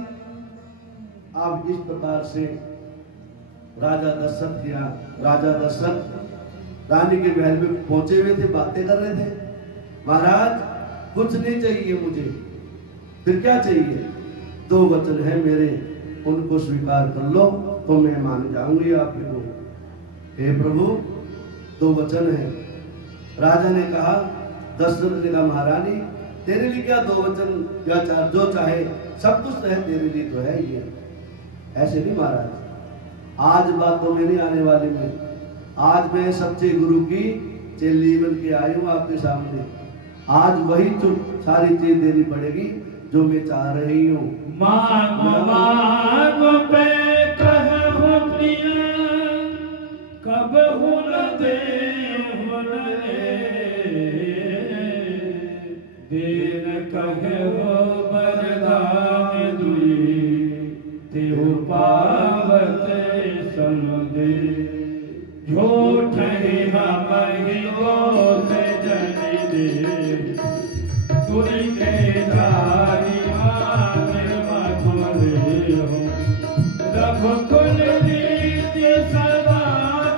आप इस प्रकार से राजा दशरथ रानी के महल में पहुंचे हुए थे, बातें कर रहे थे। महाराज कुछ नहीं चाहिए मुझे, फिर क्या चाहिए? 2 वचन है मेरे, उनको स्वीकार कर लो तो मैं मान जाऊंगी आपको। हे प्रभु 2 वचन है। राजा ने कहा, दशरथ ने कहा महारानी तेरे लिए क्या 2 वचन या 4, जो चाहे सब कुछ तो है तेरे लिए, तो है ये। ऐसे नहीं महाराज, आज बात तो मेरी आने वाली में, आज मैं सच्चे गुरु की चेली बन के आई हूँ आपके सामने। आज वही चुप सारी चीज देनी पड़ेगी जो मैं चाह रही हूँ। मांगो पे कहो प्रिया, कब हुन दे हुन देन कहो वरदान दुई, तेहु पावत समुदे। झूठ ही हम ही बोल जन दे, तुरी के जारी मांग मथुरे हो। रघुकुल रीति सदा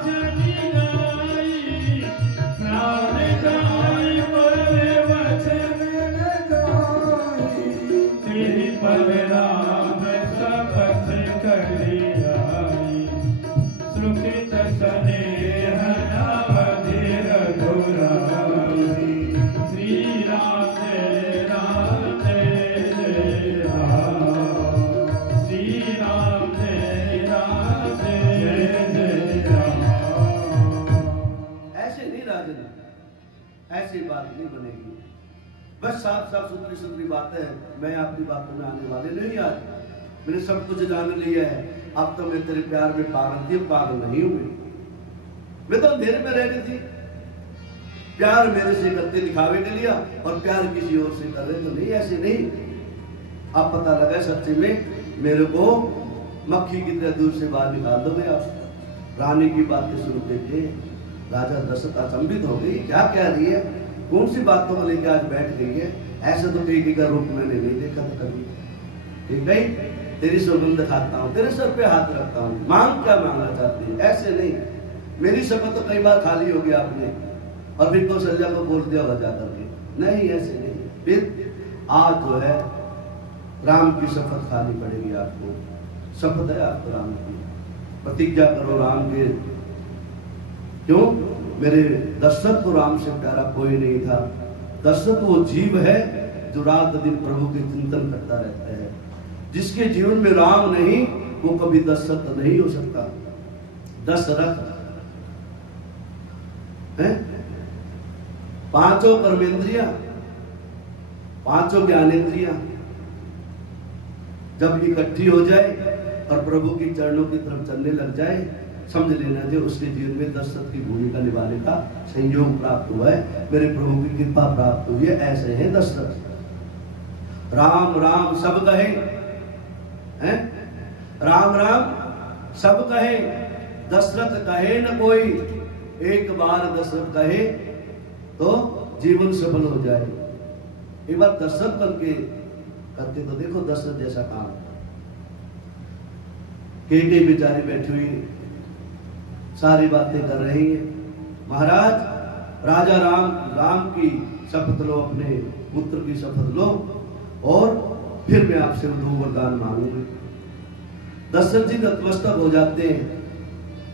चली आई, प्राण गाय मरे वचन गाई। तेरी पर राम शपथ करी आई, सुखित स्नेह नवधि रघुराई। श्री राम जय राम जय जय राम, श्री राम जय राम जय जय राम। ऐसे नहीं राजन, ऐसी बात नहीं बनेगी। बस साफ साफ सुथरी सुथरी बातें हैं, मैं आपकी बातों में आने वाले नहीं। आज मैंने सब कुछ जान लिया है, अब तो मैं तेरे प्यार में पागल थी, पागल नहीं हुई। मैं तो अंधेरे में रहती थी, प्यार मेरे से करते दिखावे के लिया और प्यार किसी और से कर रहे तो नहीं, ऐसे नहीं। अब पता लगा सच्चे में मेरे को मक्खी की तरह दूर से बाहर निकाल दोगे आप। रानी की बातें सुनते थे राजा दशरथ अचंभित हो गई, क्या कह रही है, कौन सी बातों को लेकर आज बैठ गई है। ऐसे तो कहीं का रूप मैंने नहीं देखा था कभी। ठीक नहीं, तेरी सौगंध खाता हूँ, तेरे सर पे हाथ रखता हूँ, मांग क्या मांगना चाहती है। ऐसे नहीं, मेरी शपथ तो कई बार खाली होगी आपने और फिर कौशल्या को बोल दिया वजह करके, नहीं ऐसे नहीं। फिर आज जो है राम की शपथ खानी पड़ेगी आपको। शपथ है आपको राम की, प्रतिज्ञा करो राम के। क्यों? मेरे दशरथ को राम से प्यारा कोई नहीं था। दशरथ वो जीव है जो रात दिन प्रभु के चिंतन करता रहता है। जिसके जीवन में राम नहीं वो कभी दशरथ नहीं हो सकता। दशरथ है, 5 कर्मेंद्रियां, 5 ज्ञानेंद्रियां जब इकट्ठी हो जाए और प्रभु के चरणों की तरफ चलने लग जाए, समझ लेना जो उसके जीवन में दशरथ की भूमिका निभाने का संयोग प्राप्त हुआ है, मेरे प्रभु की कृपा प्राप्त हुई है। ऐसे हैं दशरथ। राम राम सब कहे हैं, राम राम सब कहे, दशरथ कहे न कोई। एक बार दशरथ कहे तो जीवन सफल हो जाए। एक बार दशरथ बन के करते तो देखो दशरथ जैसा काम। कई बेचारी बैठी हुई सारी बातें कर रही है। महाराज राजा राम की शपथ लो, अपने पुत्र की शपथ लो और फिर मैं आपसे 2 वरदान मांगूंगी। दशरथ जी नतमस्तक हो जाते हैं।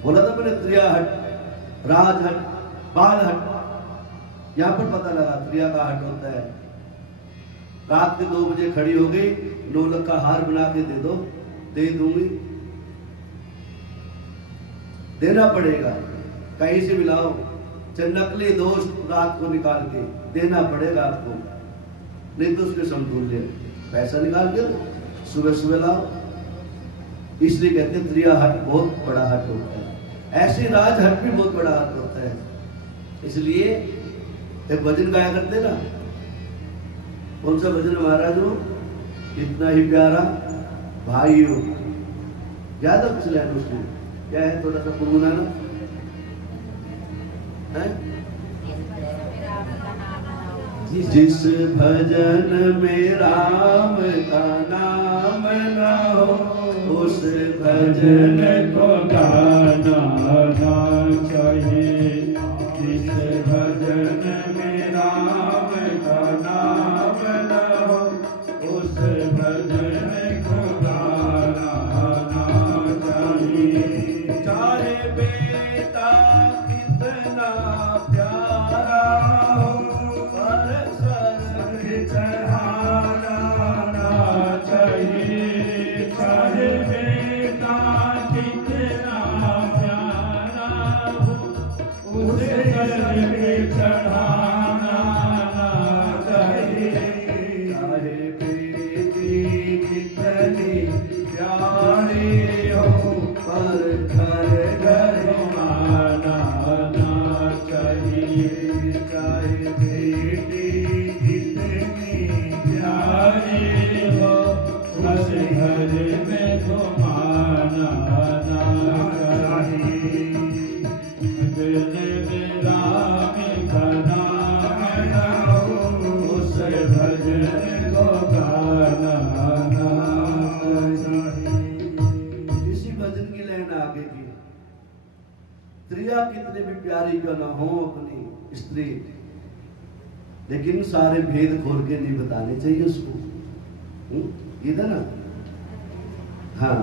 बोला था मैंने त्रिया हट, राज हट, बाल हट। यहां पर पता लगा त्रिया का हट होता है। रात के 2 बजे खड़ी हो गई, 9 लाख का हार बना के दे दो, दे दूंगी। देना पड़ेगा, कहीं से मिलाओ, चाहे नकली दोस्त रात को निकाल के देना पड़ेगा आपको, नहीं तो उसके समतुल्य पैसा निकाल के सुबह सुबह लाओ। इसलिए कहते हैं त्रिया हट बहुत बड़ा हट होता है। ऐसे राज हट भी बहुत बड़ा हट होता है। इसलिए एक भजन गाया करते ना, कौन सा भजन महाराज हो, इतना ही प्यारा भाई हो, याद है कुछ लाइन उसमें क्या है, थोड़ा सा गुनगुनाना है। जिस भजन में राम का नाम न हो उस भजन को गाना चाहिए। में घुमाना ना चाहिए, दिल में राम का नाम ना हो, उस भजन को गाना ना चाहिए। इसी भजन की लाइन आगे की, स्त्रियां कितने भी प्यारी क्यों ना हो अपनी स्त्री, लेकिन सारे भेद खोल के नहीं बताने चाहिए उसको। ये था ना, हाँ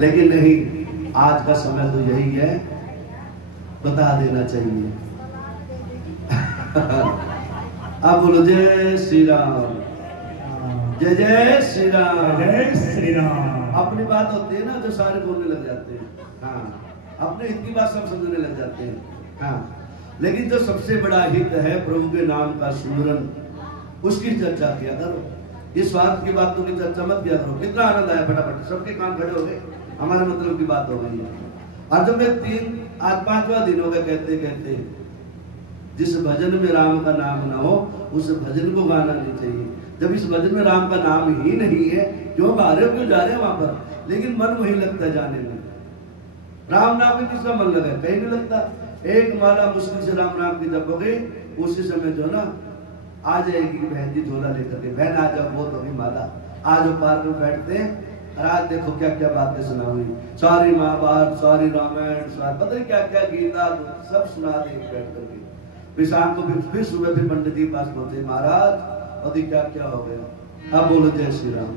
लेकिन नहीं, आज का समय तो यही है, बता देना चाहिए। अब बोलो जय श्री राम, जय जय श्री राम, जय श्री राम। अपनी बात होती है ना जो सारे बोलने लग जाते हैं, हाँ अपने हित की बात सब समझने लग जाते हैं, हाँ लेकिन जो सबसे बड़ा हित है प्रभु के नाम का सुमिरन, उसकी चर्चा किया करो। इस स्वार्थ की बातों की चर्चा मत किया करो। कितना आनंद आया, फटाफट सबके कान खड़े हो गए, हमारे मतलब की बात हो गई है। और जब मैं आज 5वां दिन हो गया कहते कहते, जिस भजन में राम का नाम ना हो उस भजन को गाना नहीं चाहिए। जब इस भजन में राम का नाम ही नहीं है, क्यों गा रहे हो, क्यों जा रहे हैं वहां पर, लेकिन मन वही लगता है जाने में। राम नाम में किसका मन लगा, कहीं नहीं लगता। एक माला मुश्किल से राम नाम की जपोगे, उसी समय जो ना आ जाएगी बहन जी झोला लेकर के, बहन आ जाओ बहुत होगी माला, आज वो पार्क में बैठते हैं और आज देखो क्या क्या बातें सुना हुई, सारी महाभारत, सारी रामायण, सारी पता नहीं क्या क्या गीता सब सुना देंगे बैठ करके। फिर शाम को फिर सुबह फिर पंडित जी के पास पहुंचे, महाराज अभी क्या क्या हो गया। अब बोलो जय श्री राम।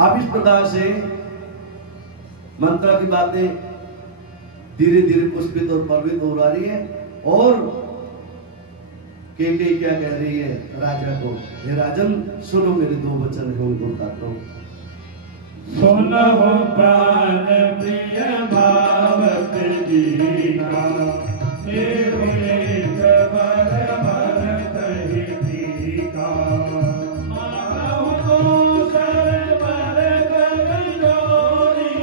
अब इस प्रकार से मंत्र की बातें धीरे धीरे पुष्पित और पर्वित हो रही है। और केकई क्या कह रही है राजा को, हे राजन सुनो मेरे 2 वचन है उनको बताता हूँ। सुनो प्राण प्रिय भावत जीना, एक बर भरत ही का, मानव को सर्वर कर जोरी,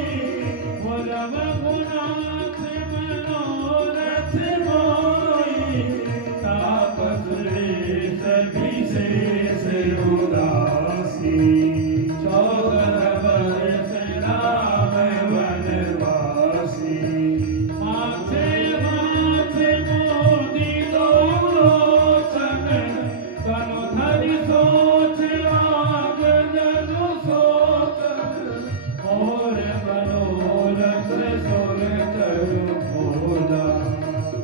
पुरम गुणात मनोरथ मोई, तापस सभी से उदासी, 14 वर्ष राम वनवासी, माथे माथे मोदी दो लोचन, तनु धरि सोच लाग जनु सोचन, और मनोरथ सुर तरु भोला,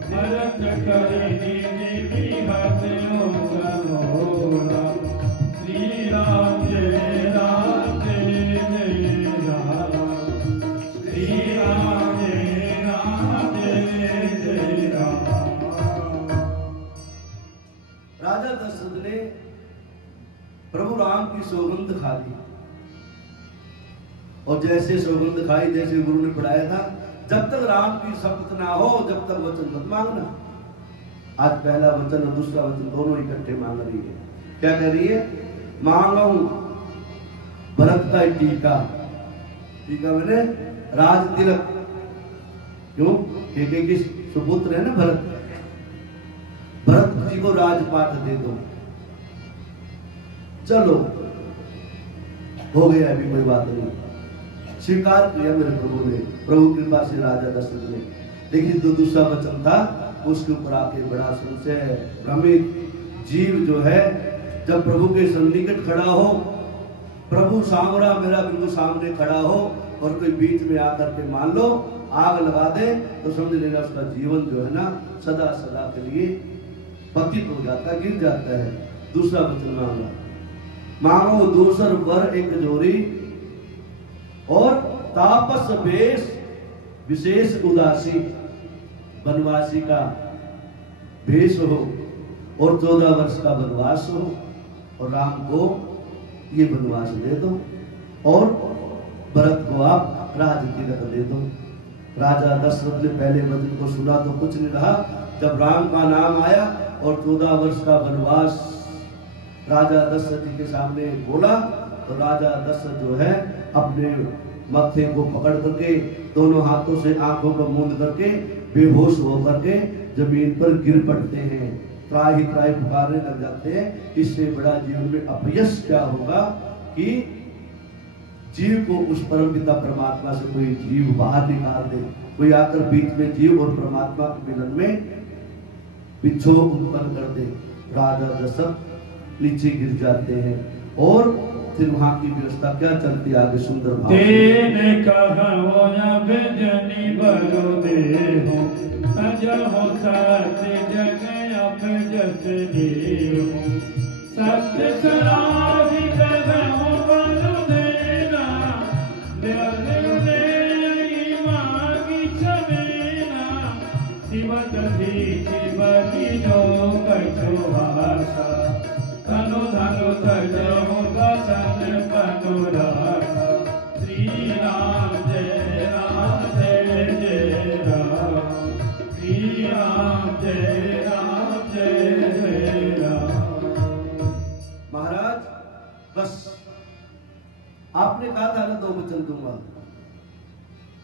भरत करि निमिहत सनोला, श्री राम जय राम जय जय राम, श्री राम जय राम जय जय राम। राजा दशरथ ने प्रभु राम की सौगंध खा ली, और जैसे सौगंध खाई, जैसे गुरु ने पढ़ाया था, जब तक राम की शपथ ना हो जब तक वचन मत मांगना। आज पहला वचन और दूसरा वचन दोनों इकट्ठे मांग रही है। क्या कह रही है, मांगो भरत का टीका, टीका मैंने राज तिलक, क्यों के सुपुत्र है ना भरत, भरत जी को राजपाट दे दो। चलो हो गया, अभी कोई बात नहीं, स्वीकार किया मेरे प्रभु ने, प्रभु कृपा से राजा दशरथ ने। लेकिन जो दूसरा वचन था उसके ऊपर आके बड़ा संशय है। भ्रमित जीव जो है जब प्रभु के सन्निकट खड़ा हो, प्रभु सामरा मेरा बिल्कुल सामने खड़ा हो, और कोई बीच में आकर के मान लो आग लगा दे, तो समझ लेना उसका जीवन जो है ना सदा सदा के लिए पतित हो जाता है, गिर जाता है। दूसरा वचन मांगा, मांगो दूसर वर एक जोरी, और तापस वेश विशेष उदासी, वनवासी का भेष हो, और 14 वर्ष का वनवास हो, और राम को ये वनवास दे दो, और भरत को आप राज तिलक दे दो। राजा दशरथ ने पहले वचन को सुना तो कुछ नहीं रहा, जब राम का नाम आया और 14 वर्ष का वनवास राजा दशरथ जी के सामने बोला, तो राजा दशरथ जो है अपने मत्थे को पकड़ करके दोनों हाथों से आंखों को मूंद करके बेहोश होकर के जमीन पर गिर पड़ते हैं, त्राही त्राही पुकारने लग जाते हैं। इससे बड़ा जीवन में अपयश क्या होगा, कि जीव को उस परम पिता परमात्मा से कोई जीव बाहर निकाल दे, कोई आकर बीच में जीव और परमात्मा के मिलन में बिछोह उत्पन्न कर दे। राजा दशरथ नीचे गिर जाते हैं और फिर वहां की व्यवस्था क्या चलती आगे सुंदर भाव तेने कहा वो अब जनी बरो देहो अजहो सत्य जग अब जस देहो सत्य सराहि कहो बलो देना देव देई मागी छमेना शिव दधी शिवनी जो कछो भाषा तनु धनु तजहु दसन पनुराधा श्री राम जय राम जय जय राम श्री राम जय राम जय जय राम। महाराज बस आपने कहा था ना 2 वचन दूंगा,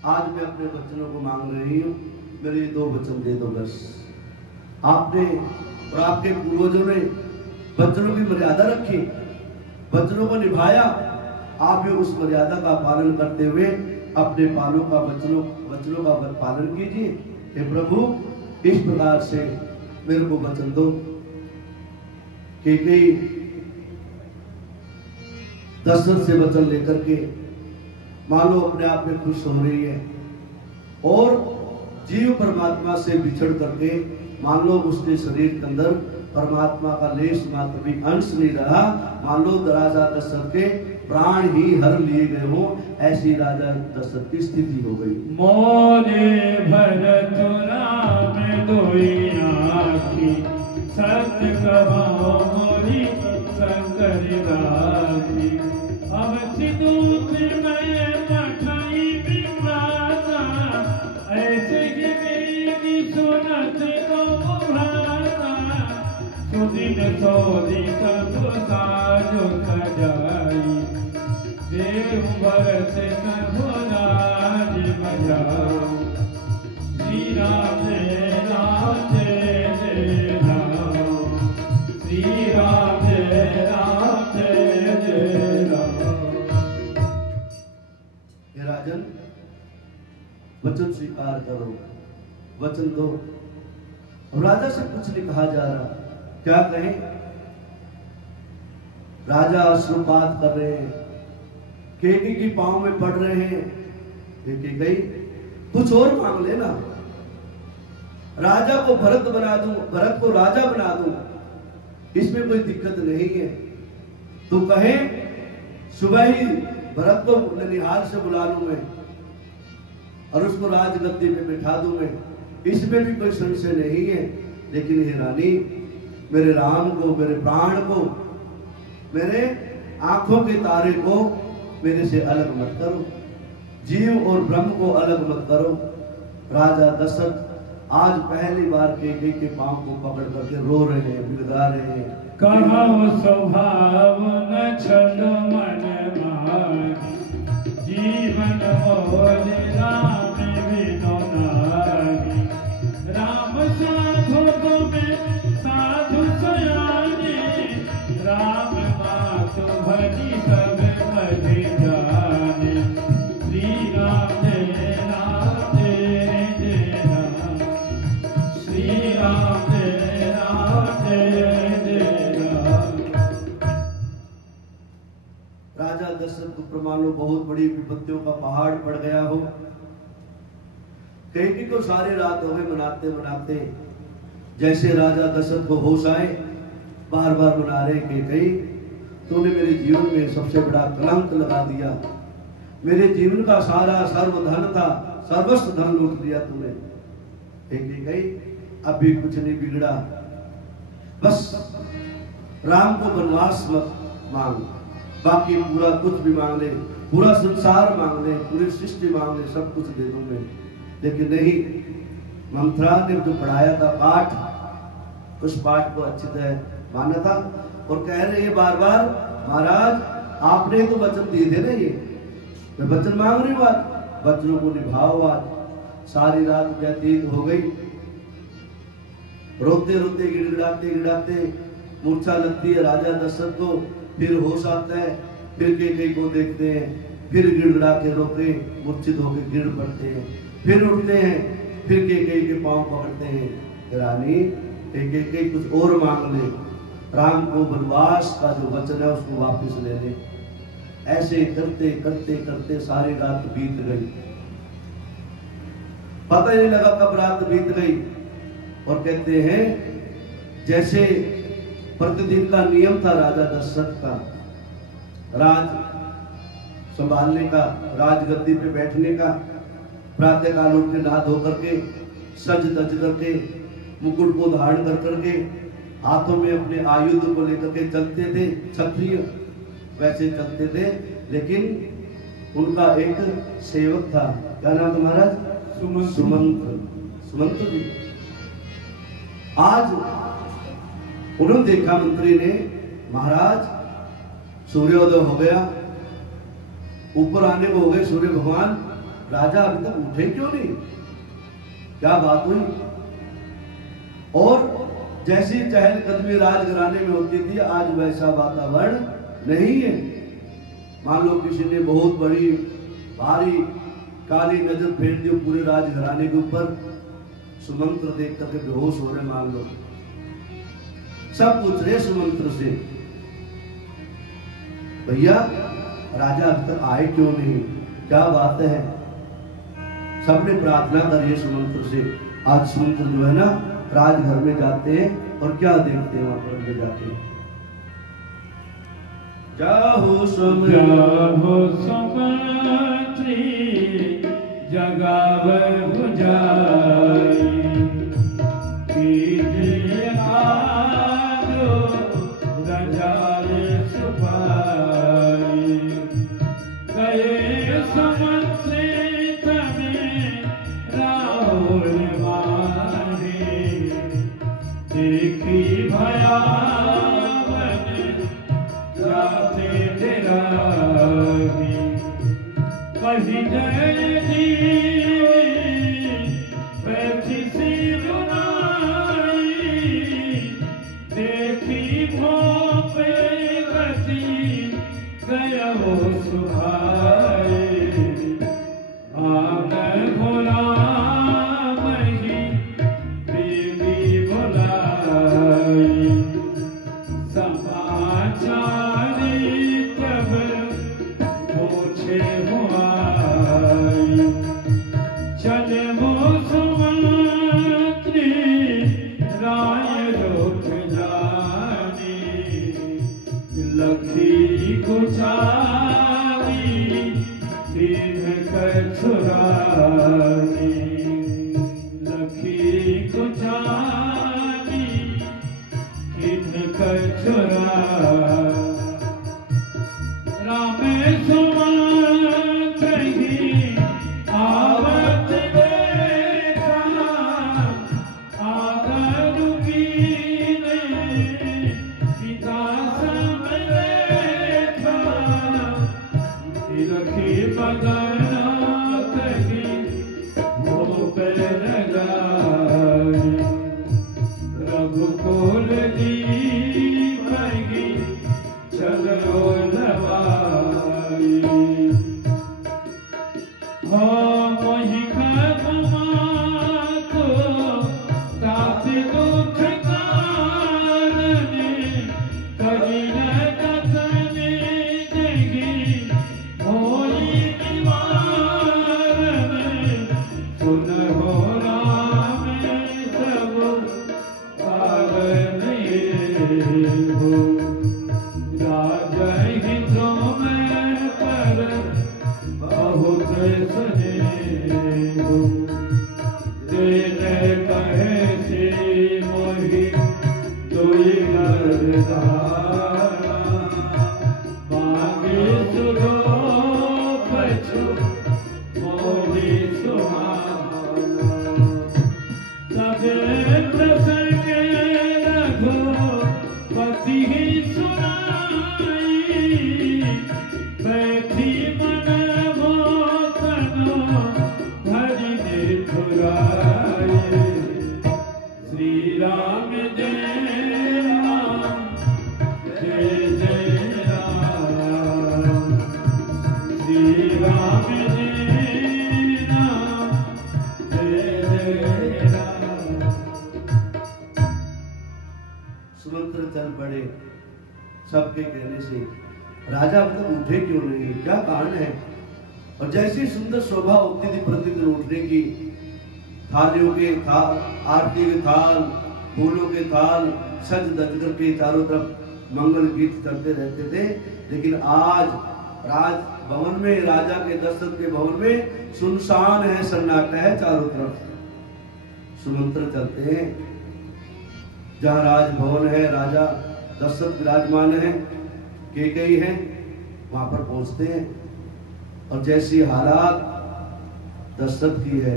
आज मैं अपने वचनों को मांग रही हूँ, मेरे ये 2 वचन दे दो बस। आपने और आपके पूर्वजों ने वचनों की मर्यादा रखी, वचनों को निभाया, आप भी उस मर्यादा का पालन करते हुए अपने वचनों का पालन कीजिए। हे प्रभु इस प्रकार से मेरे को वचन दो कि कई दशरथ से वचन लेकर के मानो अपने आप में खुश हो रही है और जीव परमात्मा से बिछड़ करके मान लो उसके शरीर के अंदर परमात्मा का लेश मात्र भी अंश नहीं रहा, मान लो राजा दशरथ के प्राण ही हर लिए गए हो, ऐसी राजा दशरथ की स्थिति हो गई। मोरे भरत राम दोई आँखी सत्य कहो मोरी शंकर राखी अब सिदूत मैं मठाई बिमराता ऐसे ही मेरी सुनत को भ्राता सुदिन सोदी सब साजो सजाई देव भरत सभुराज बजाओ श्री राम जय राम जय जय राम श्री राम जय राम जय जय राम। हे राजन वचन स्वीकार करो, वचन दो। राजा से कुछ नहीं कहा जा रहा, क्या कहें? राजा अश्रुपात कर रहे हैं, केकी की पांव में पड़ रहे हैं। केकी गई कुछ और मांग लेना, राजा को भरत बना दूं, भरत को राजा बना दूं, इसमें कोई दिक्कत नहीं है। तो कहे सुबह ही भरत को ननिहाल से बुला लूं मैं और उसको राजगद्दी पे बिठा दूं मैं, इसमें भी कोई संशय नहीं है। लेकिन हे रानी, मेरे राम को, मेरे प्राण को, मेरे आंखों के तारे को मेरे से अलग मत करो, जीव और ब्रह्म को अलग मत करो। राजा दशरथ आज पहली बार केकई के पांव को पकड़ करके रो रहे हैं, बिलगा रहे हैं। कहो स्वभाव न छलो मन माही जीवन मोल राम बिनु नाही राम साधु तुम्हें साधु सयाने राम मातु भली सब मधि जाने श्री राम जय राम जय जय राम श्री राम जय राम जय जय राम। राजा दशरथ को प्रमाण लो बहुत बड़ी विपत्तियों का पहाड़ पड़ गया हो। कैकेयी को सारी रात हो गई मनाते मनाते, जैसे राजा दशरथ को होश आए बार बार मना रहे कैकेयी तूने मेरे जीवन में सबसे बड़ा कलंक लगा दिया, मेरे जीवन का सारा सर्वधन था, सर्वस्व धन लूट दिया तूने। कैकेयी अब भी कुछ नहीं बिगड़ा, बस राम को वनवास मत मांग, बाकी पूरा कुछ भी मांग ले, पूरा संसार मांग ले, पूरी सृष्टि मांग ले, सब कुछ दे दूं मैं। लेकिन नहीं, मंत्रा ने जो पढ़ाया था पाठ, उस पाठ को अच्छी तरह माना था और कह रहे हैं बार बार, महाराज आपने तो वचन दिए थे ना, ये मैं वचन मांग रही हूँ, वचनों को निभाओ। आज सारी रात व्यतीत हो गई, रोते रोते गिड़गिड़ाते गिड़ाते मूर्छा लगती है राजा दशरथ को, फिर होश आता है, फिर कैकेयी को देखते हैं, फिर गिड़गिड़ा के रोके मूर्छित होकर गिर पड़ते हैं, फिर उठते हैं, फिर कैकेयी के पांव पकड़ते हैं, रानी कैकेयी कुछ और मांग ले, राम को वनवास का जो वचन है उसको वापस ले ले। ऐसे करते करते करते सारी रात बीत गई, पता ही नहीं लगा कब रात बीत गई। और कहते हैं जैसे प्रतिदिन का नियम था राजा दशरथ का राज संभालने का, राजगद्दी पे बैठने का, प्रातः काल उठ के नहा धो करके सज धज करके मुकुट को धारण कर करके हाथों में अपने आयुध को लेकर के चलते थे, क्षत्रिय वैसे चलते थे। लेकिन उनका एक सेवक था, क्या नाम था महाराज? सुमंत्र जी। आज उन्होंने देखा, मंत्री ने, महाराज सूर्योदय हो गया, ऊपर आने को हो गए सूर्य भगवान, राजा अभी तक उठे क्यों नहीं, क्या बात हुई? और जैसी चहलकदमी राजघराने में होती थी आज वैसा वातावरण नहीं है। मान लो किसी ने बहुत बड़ी भारी काली नजर फेर दी पूरे राजघराने के ऊपर, सुमंत्र देख करके बेहोश हो रहे, मान लो सब पूछ रहे सुमंत्र से, भैया राजा अब तक आए क्यों नहीं, क्या बात है? सबने प्रार्थना करी सुमंत्र से। आज सुमंत्र जो है ना राजघर में जाते हैं और क्या देखते हैं वहां पर अंदर जाके, जाहो सुमंत्री जगावे बुझाई, कीजिए आजो रजाए सुपाई, गए सुमंत्री तमें राहुल मारे, देखी भयावन जाते डेराही, कही जय जीवी बैठी सी रुनाई, देखी भोपे गति गया वो सुभाए, आंगन गुलाम ही बीवी बुलाई, समाचारी तब पूछे हुआई, चले वो सुमंत्री राय रोक जानी, लखी कुचारी तीन कछुरानी, लखी कुचारी तीन कछुरा, रामे सुमंत्र ही आवत देखा, आगर कीने पिता सब देखा, लखी बदन कही वो पे लगाई, रघुकुल दीपगी चलो नवाई। के कहने से राजा अब तक उठे क्यों नहीं, क्या कारण है? और जैसी सुंदर शोभा होती थी प्रतिदिन उठने की, थालियों के थाल, आरती के थाल, फूलों के थाल सज धज करके चारों तरफ मंगल गीत चलते रहते थे। लेकिन आज राज भवन में, राजा के दशरथ के भवन में सुनसान है, सन्नाटा है, चारों तरफ सुमंत्र चलते हैं। जहाँ राजभवन है, राजा दशरथ विराजमान है, कैकेयी है, वहां पर पहुंचते हैं और जैसी हालात दशरथ की है,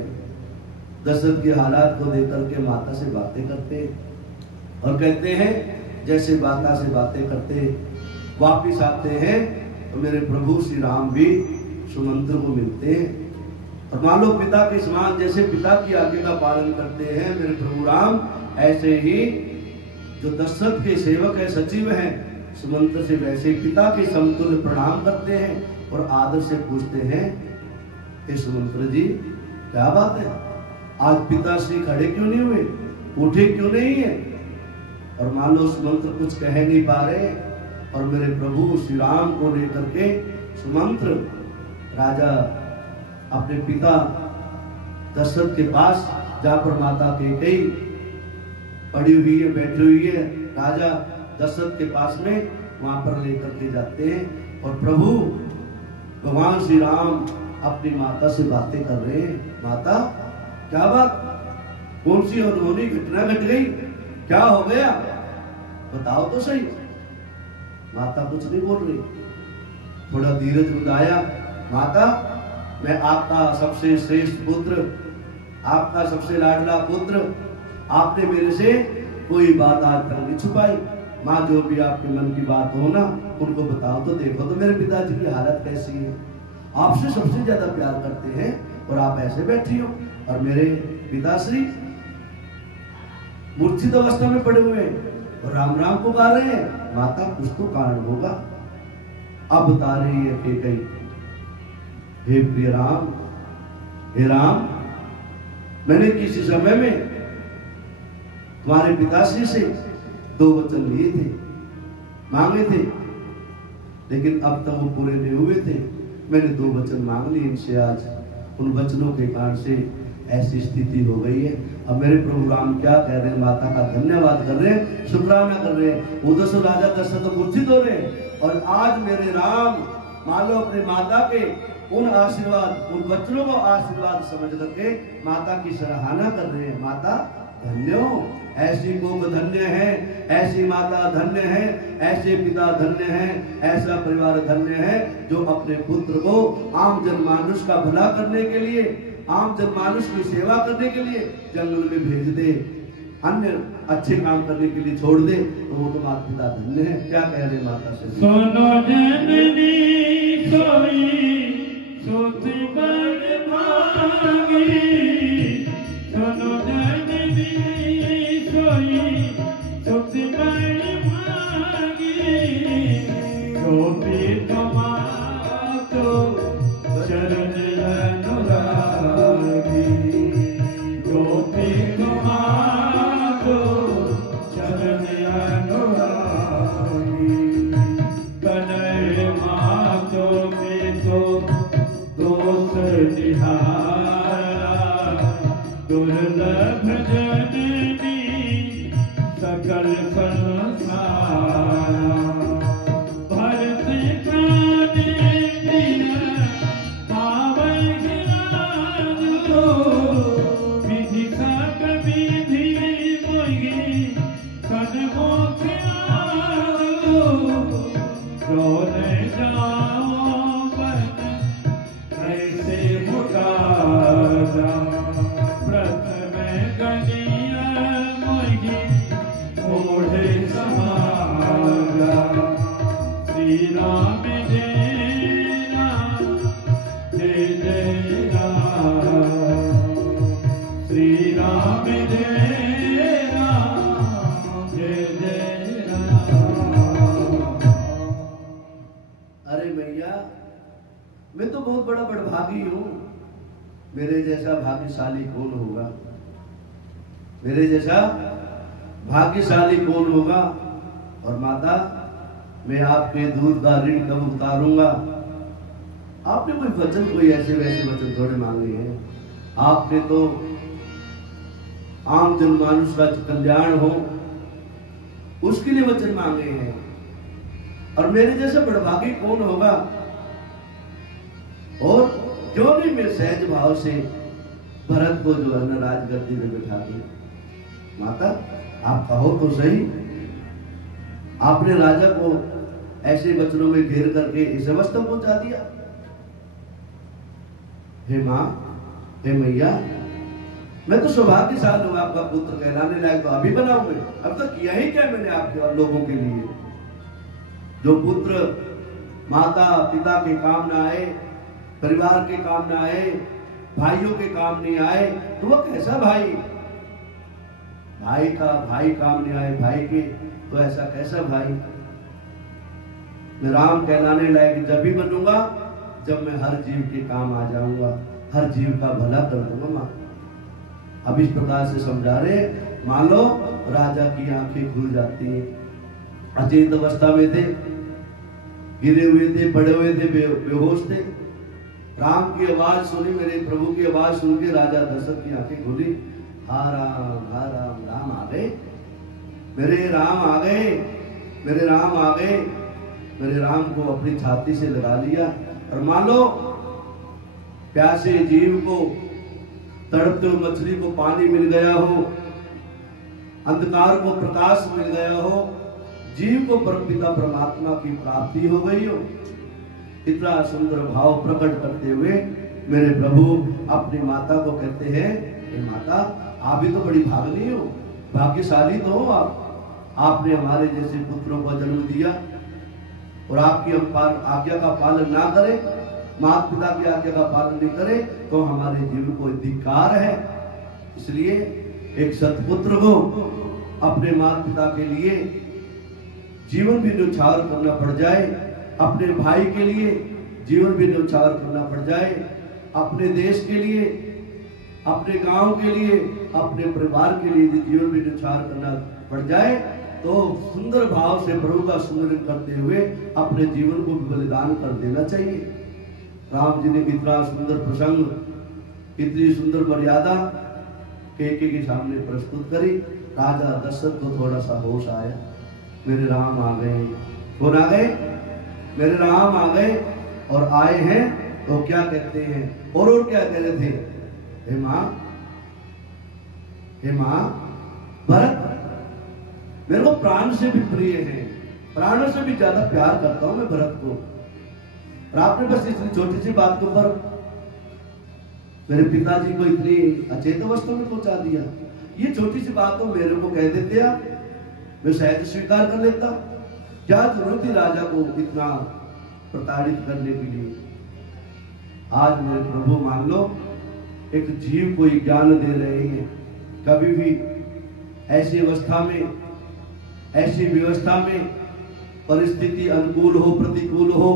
दशरथ की हालात को देख करके माता से बातें करते हैं और कहते हैं जैसे माता से बातें करते वापिस आते हैं तो मेरे प्रभु श्री राम भी सुमंत्र को मिलते हैं और मान लो पिता के समान, जैसे पिता की आज्ञा का पालन करते हैं मेरे प्रभु राम, ऐसे ही जो दशरथ के सेवक है, सचिव हैं, सुमंत्र से वैसे पिता के समतुल्य प्रणाम करते हैं और आदर से पूछते हैं, हे सुमंत्र जी क्या बात है, आज पिताश्री खड़े क्यों नहीं हुए, उठे क्यों नहीं है? और मान लो सुमंत्र कुछ कह नहीं पा रहे और मेरे प्रभु श्री राम को लेकर के सुमंत्र राजा अपने पिता दशरथ के पास, जहां पर माता कैकेयी पड़ी हुई है, बैठी हुई है, राजा दशरथ के पास में, वहां पर लेकर के जाते हैं और प्रभु भगवान श्री राम अपनी माता से बातें कर रहे हैं। माता क्या बात, कौन सी अनहोनी घटना घट गई, क्या हो गया, बताओ तो सही। माता कुछ नहीं बोल रही, थोड़ा धीरज बुलाया, माता मैं आपका सबसे श्रेष्ठ पुत्र, आपका सबसे लाडला पुत्र, आपने मेरे से कोई बात आज तक नहीं छुपाई। माँ जो भी आपके मन की बात हो ना उनको बताओ तो, देखो तो मेरे पिताजी की हालत कैसी है, आपसे सबसे ज्यादा प्यार करते हैं और आप ऐसे बैठी हो और मेरे पिताश्री मूर्छित अवस्था में पड़े हुए हैं और राम राम को गा रहे हैं। माता कुछ तो कारण होगा। अब बता रही है कैकेयी, हे प्रिय राम, हे राम, मैंने किसी समय में तुम्हारे पिताश्री से 2 वचन लिए थे, मांगे थे, लेकिन अब तक वो पूरे नहीं हुए थे। मैंने 2 वचन मांग लिए इनसे, आज उन वचनों के कारण से ऐसी स्थिति हो गई है। अब मेरे प्रभु राम क्या कह रहे हैं, माता का धन्यवाद कर रहे हैं, शुक्राना कर रहे हैं। उधर से राजा दशरथ तो मूर्छित हो रहे हैं और आज मेरे राम मान लो अपने माता के उन आशीर्वाद, उन वचनों को आशीर्वाद समझ करके माता की सराहना कर रहे हैं। माता धन्य हो, ऐसी गोप धन्य है, ऐसी माता धन्य है, ऐसे पिता धन्य है, ऐसा परिवार धन्य है जो अपने पुत्र को आम जनमानुष का भला करने के लिए, आम जनमानुष की सेवा करने के लिए जंगल में भेज दे, अन्य अच्छे काम करने के लिए छोड़ दे, तो वो तो माता पिता धन्य है। क्या कह रहे माता से? सोनो जननी सोई सोती बड़ भागी, सोनो जननी सोई सोती बड़ भागी, गोपी तुम्हारो चरण अनुरागी, गोपी तुम्हारो चरण अनुरागी, कनय मातो में तो दोष निहारा, दुर्लभ जननी सकल संसारा, भरत प्राणी प्रिय पावन गिराजो, विधि सब विधि मोहि सन्मुख आजो, रोने जाओ बन कैसे मुकाजा, प्रथम गनिया मोहि मोढ़े समाजा, श्री राम जय राम जय जय राम, श्री राम जय राम जय जय राम। अरे भैया, मैं तो बहुत बड़ा बड़भागी हूँ, मेरे जैसा भाग्यशाली कौन होगा, मेरे जैसा भाग्यशाली कौन होगा। और माता मैं आपके दूध का ऋण कब उतारूंगा। आपने कोई वचन, कोई ऐसे वैसे वचन थोड़े मांगे हैं। आपने तो आम जनमानुष का कल्याण हो उसके लिए वचन मांगे हैं। और मेरे जैसे बड़भागी कौन होगा। और क्यों नहीं मैं सहज भाव से भरत को जो है ना राजगद्दी में बैठा दिया। माता आप कहो तो सही, आपने राजा को ऐसे वचनों में घेर करके इस अवस्था पहुंचा दिया। हे मां, हे मैया, मैं तो सौभाग्यशाली हूं, आपका पुत्र कहलाने लायक तो अभी बनाऊं मैं। अब तक किया ही क्या मैंने आपके लोगों के लिए। जो पुत्र माता पिता के काम ना आए, परिवार के काम ना आए, भाइयों के काम नहीं आए, तो वो कैसा भाई। भाई का भाई काम नहीं आए भाई के, तो ऐसा कैसा भाई। मैं राम कहलाने लायक जब भी बनूंगा जब मैं हर जीव के काम आ जाऊंगा, हर जीव का भला कर दूंगा। मां अब इस प्रकार से समझा रहे। मान लो राजा की आंखें खुल जाती हैं, अचेत अवस्था में थे, गिरे हुए थे, पड़े हुए थे, बेहोश थे। राम की आवाज सुनी, मेरे प्रभु की आवाज सुन के राजा दशरथ की आंखें खुली। हा राम, राम आ गए, मेरे राम आ गए, मेरे राम आ गए। मेरे राम को अपनी छाती से लगा लिया। और मान लो प्यासे जीव को, तड़पते हुए मछली को पानी मिल गया हो, अंधकार को प्रकाश मिल गया हो, जीव को परमपिता परमात्मा की प्राप्ति हो गई हो। इतना सुंदर भाव प्रकट करते हुए मेरे प्रभु अपनी माता को कहते हैं, हे माता आप भी तो बड़ी भागनी हो, भाग्यशाली तो हो आप। आपने हमारे जैसे पुत्रों को जन्म दिया और आपकी हम आज्ञा का पालन ना करें, माता पिता की आज्ञा का पालन नहीं करे तो हमारे जीवन को धिक्कार है। इसलिए एक सत्पुत्र को अपने माता पिता के लिए जीवन भी न्यौछावर करना पड़ जाए, अपने भाई के लिए जीवन भी न्यौछावर करना पड़ जाए, अपने देश के लिए, अपने गांव के लिए, अपने परिवार के लिए जीवन भी न्यौछावर करना पड़ जाए, तो सुंदर भाव से प्रभु का सुमिरन करते हुए अपने जीवन को भी बलिदान कर देना चाहिए। राम जी ने इतना सुंदर प्रसंग, इतनी सुंदर मर्यादा केके के सामने प्रस्तुत करी। राजा दशरथ को थोड़ा सा होश आया, मेरे राम आ गए। कौन आ गए? मेरे राम आ गए। और आए हैं तो क्या कहते हैं, और क्या कह रहे थे, हे मां, हे मां, भरत मेरे को प्राण से भी प्रिय है, प्राणों से भी ज्यादा प्यार करता हूं मैं भरत को। और आपने बस इतनी छोटी सी बात के ऊपर मेरे पिताजी को इतनी अचेत अवस्था में पहुंचा दिया। ये छोटी सी बात तो मेरे को कह देते आप, मैं सहज स्वीकार कर लेता। क्या जरूरत थी राजा को इतना प्रताड़ित करने के लिए। आज मेरे प्रभु मान लो एक जीव को ज्ञान दे रहे हैं। कभी भी ऐसी अवस्था में, ऐसी व्यवस्था में, परिस्थिति अनुकूल हो प्रतिकूल हो,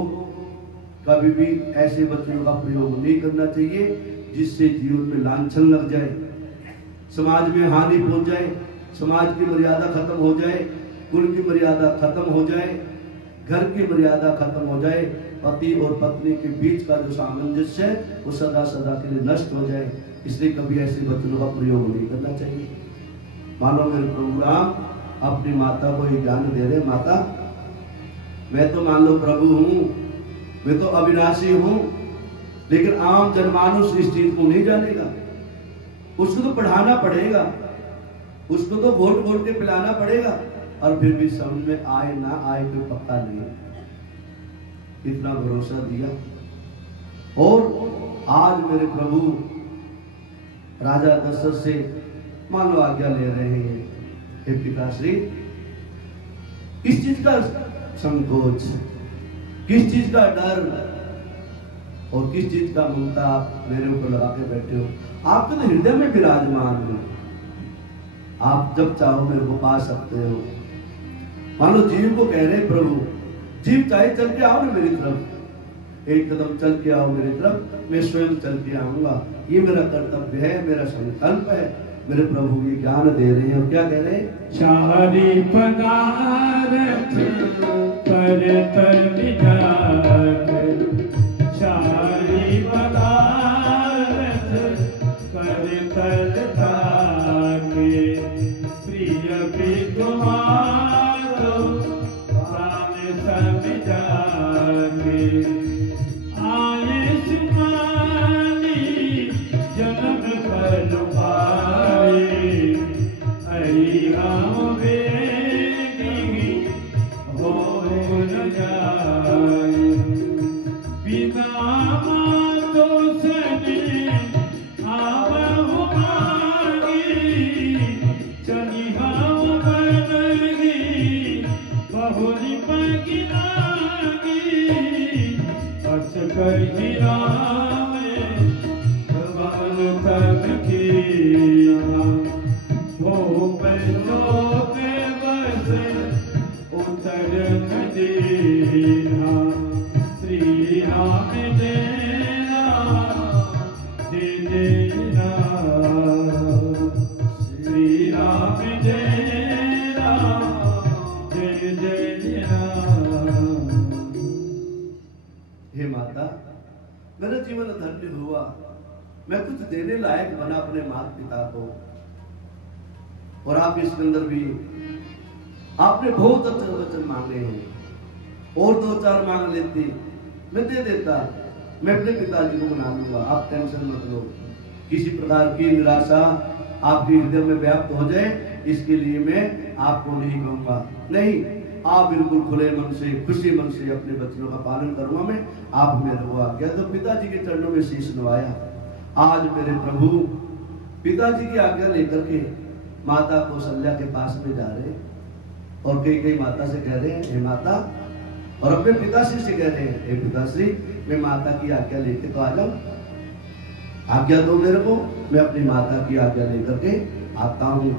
कभी भी ऐसे वचनों का प्रयोग नहीं करना चाहिए जिससे जीवन में लांछन लग जाए, समाज में हानि पहुंच जाए, समाज की मर्यादा खत्म हो जाए, कुल की मर्यादा खत्म हो जाए, घर की मर्यादा खत्म हो जाए, पति और पत्नी के बीच का जो सामंजस्य है वो सदा सदा के लिए नष्ट हो जाए। इसलिए कभी ऐसे वचनों का प्रयोग नहीं करना चाहिए। मानो मेरे प्रभु राम अपनी माता को ये ज्ञान दे रहे, माता मैं तो मान लो प्रभु हूं, मैं तो अविनाशी हूं, लेकिन आम जनमानुष इस चीज को नहीं जानेगा। उसको तो पढ़ाना पड़ेगा, उसको तो वोट वोट के पिलाना पड़ेगा, और फिर भी समझ में आए ना आए कोई पक्का नहीं। इतना भरोसा दिया। और आज मेरे प्रभु राजा दशरथ से मान लो आज्ञा ले रहे हैं, हे पिताश्री, किस चीज का संकोच, किस चीज का डर और किस चीज का ममता आप मेरे ऊपर लगा के बैठे हो। आपके तो हृदय में विराजमान हो, आप जब चाहो मेरे को पा सकते हो। मान लो जीव को कह रहे प्रभु, जीव चाहे चल के आओ ना मेरी तरफ, एक कदम चल के आओ मेरी तरफ, मैं स्वयं चल के आऊंगा। ये मेरा कर्तव्य है, मेरा संकल्प है। मेरे प्रभु ये ज्ञान दे रहे हैं और क्या कह रहे हैं, चारि पदार्थ कर तल जाकर शाही पदार्थ कर तल ताके प्रिय भी तुम्हारो प्राण सब जाके आए सुमानी जन्म पर पाए अरियाम बेगी हो न जाए बिना मातो सने आवहु मांगी चली हम बनगी बहुरी पगिनागी बस कही राम भगवान तब कीना वो पैसों के बस उतर न देना श्री राम देना दे देना श्री राम देना दे देना। हे माता, मेरा जीवन धन्य हुआ, मैं कुछ देने लायक बना अपने माता पिता को। और आप इसके अंदर भी आपने बहुत अच्छे वचन मांगे हैं, और दो चार मांग लेती मैं दे देता, मैं अपने पिताजी को मना लूंगा, आप टेंशन मत लो। किसी प्रकार की निराशा आपके हृदय में व्याप्त हो जाए इसके लिए मैं आपको नहीं कहूंगा, नहीं, आप बिल्कुल खुले मन से खुशी मन से अपने बच्चों का पालन करूंगा मैं, आप मेरे को आज्ञा। तो पिताजी के चरणों में शीश नवाया। आज मेरे प्रभु पिताजी की आज्ञा लेकर के माता कौशल्या के पास में जा रहे और कई माता से कह रहे हैं हे माता, और अपने पिताश्री से कह रहे हैं हे पिताश्री, मैं माता की आज्ञा लेके तो आ जाऊं, आज्ञा दो मेरे को, मैं अपनी माता की आज्ञा लेकर के आता हूं।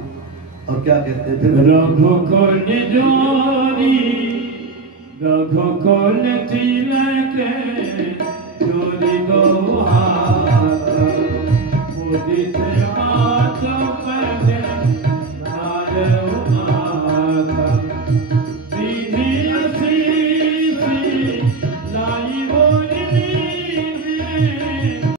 और क्या कहते थे, रघुकुल जोरी रघुकुल तिलक जोरी दो हाथ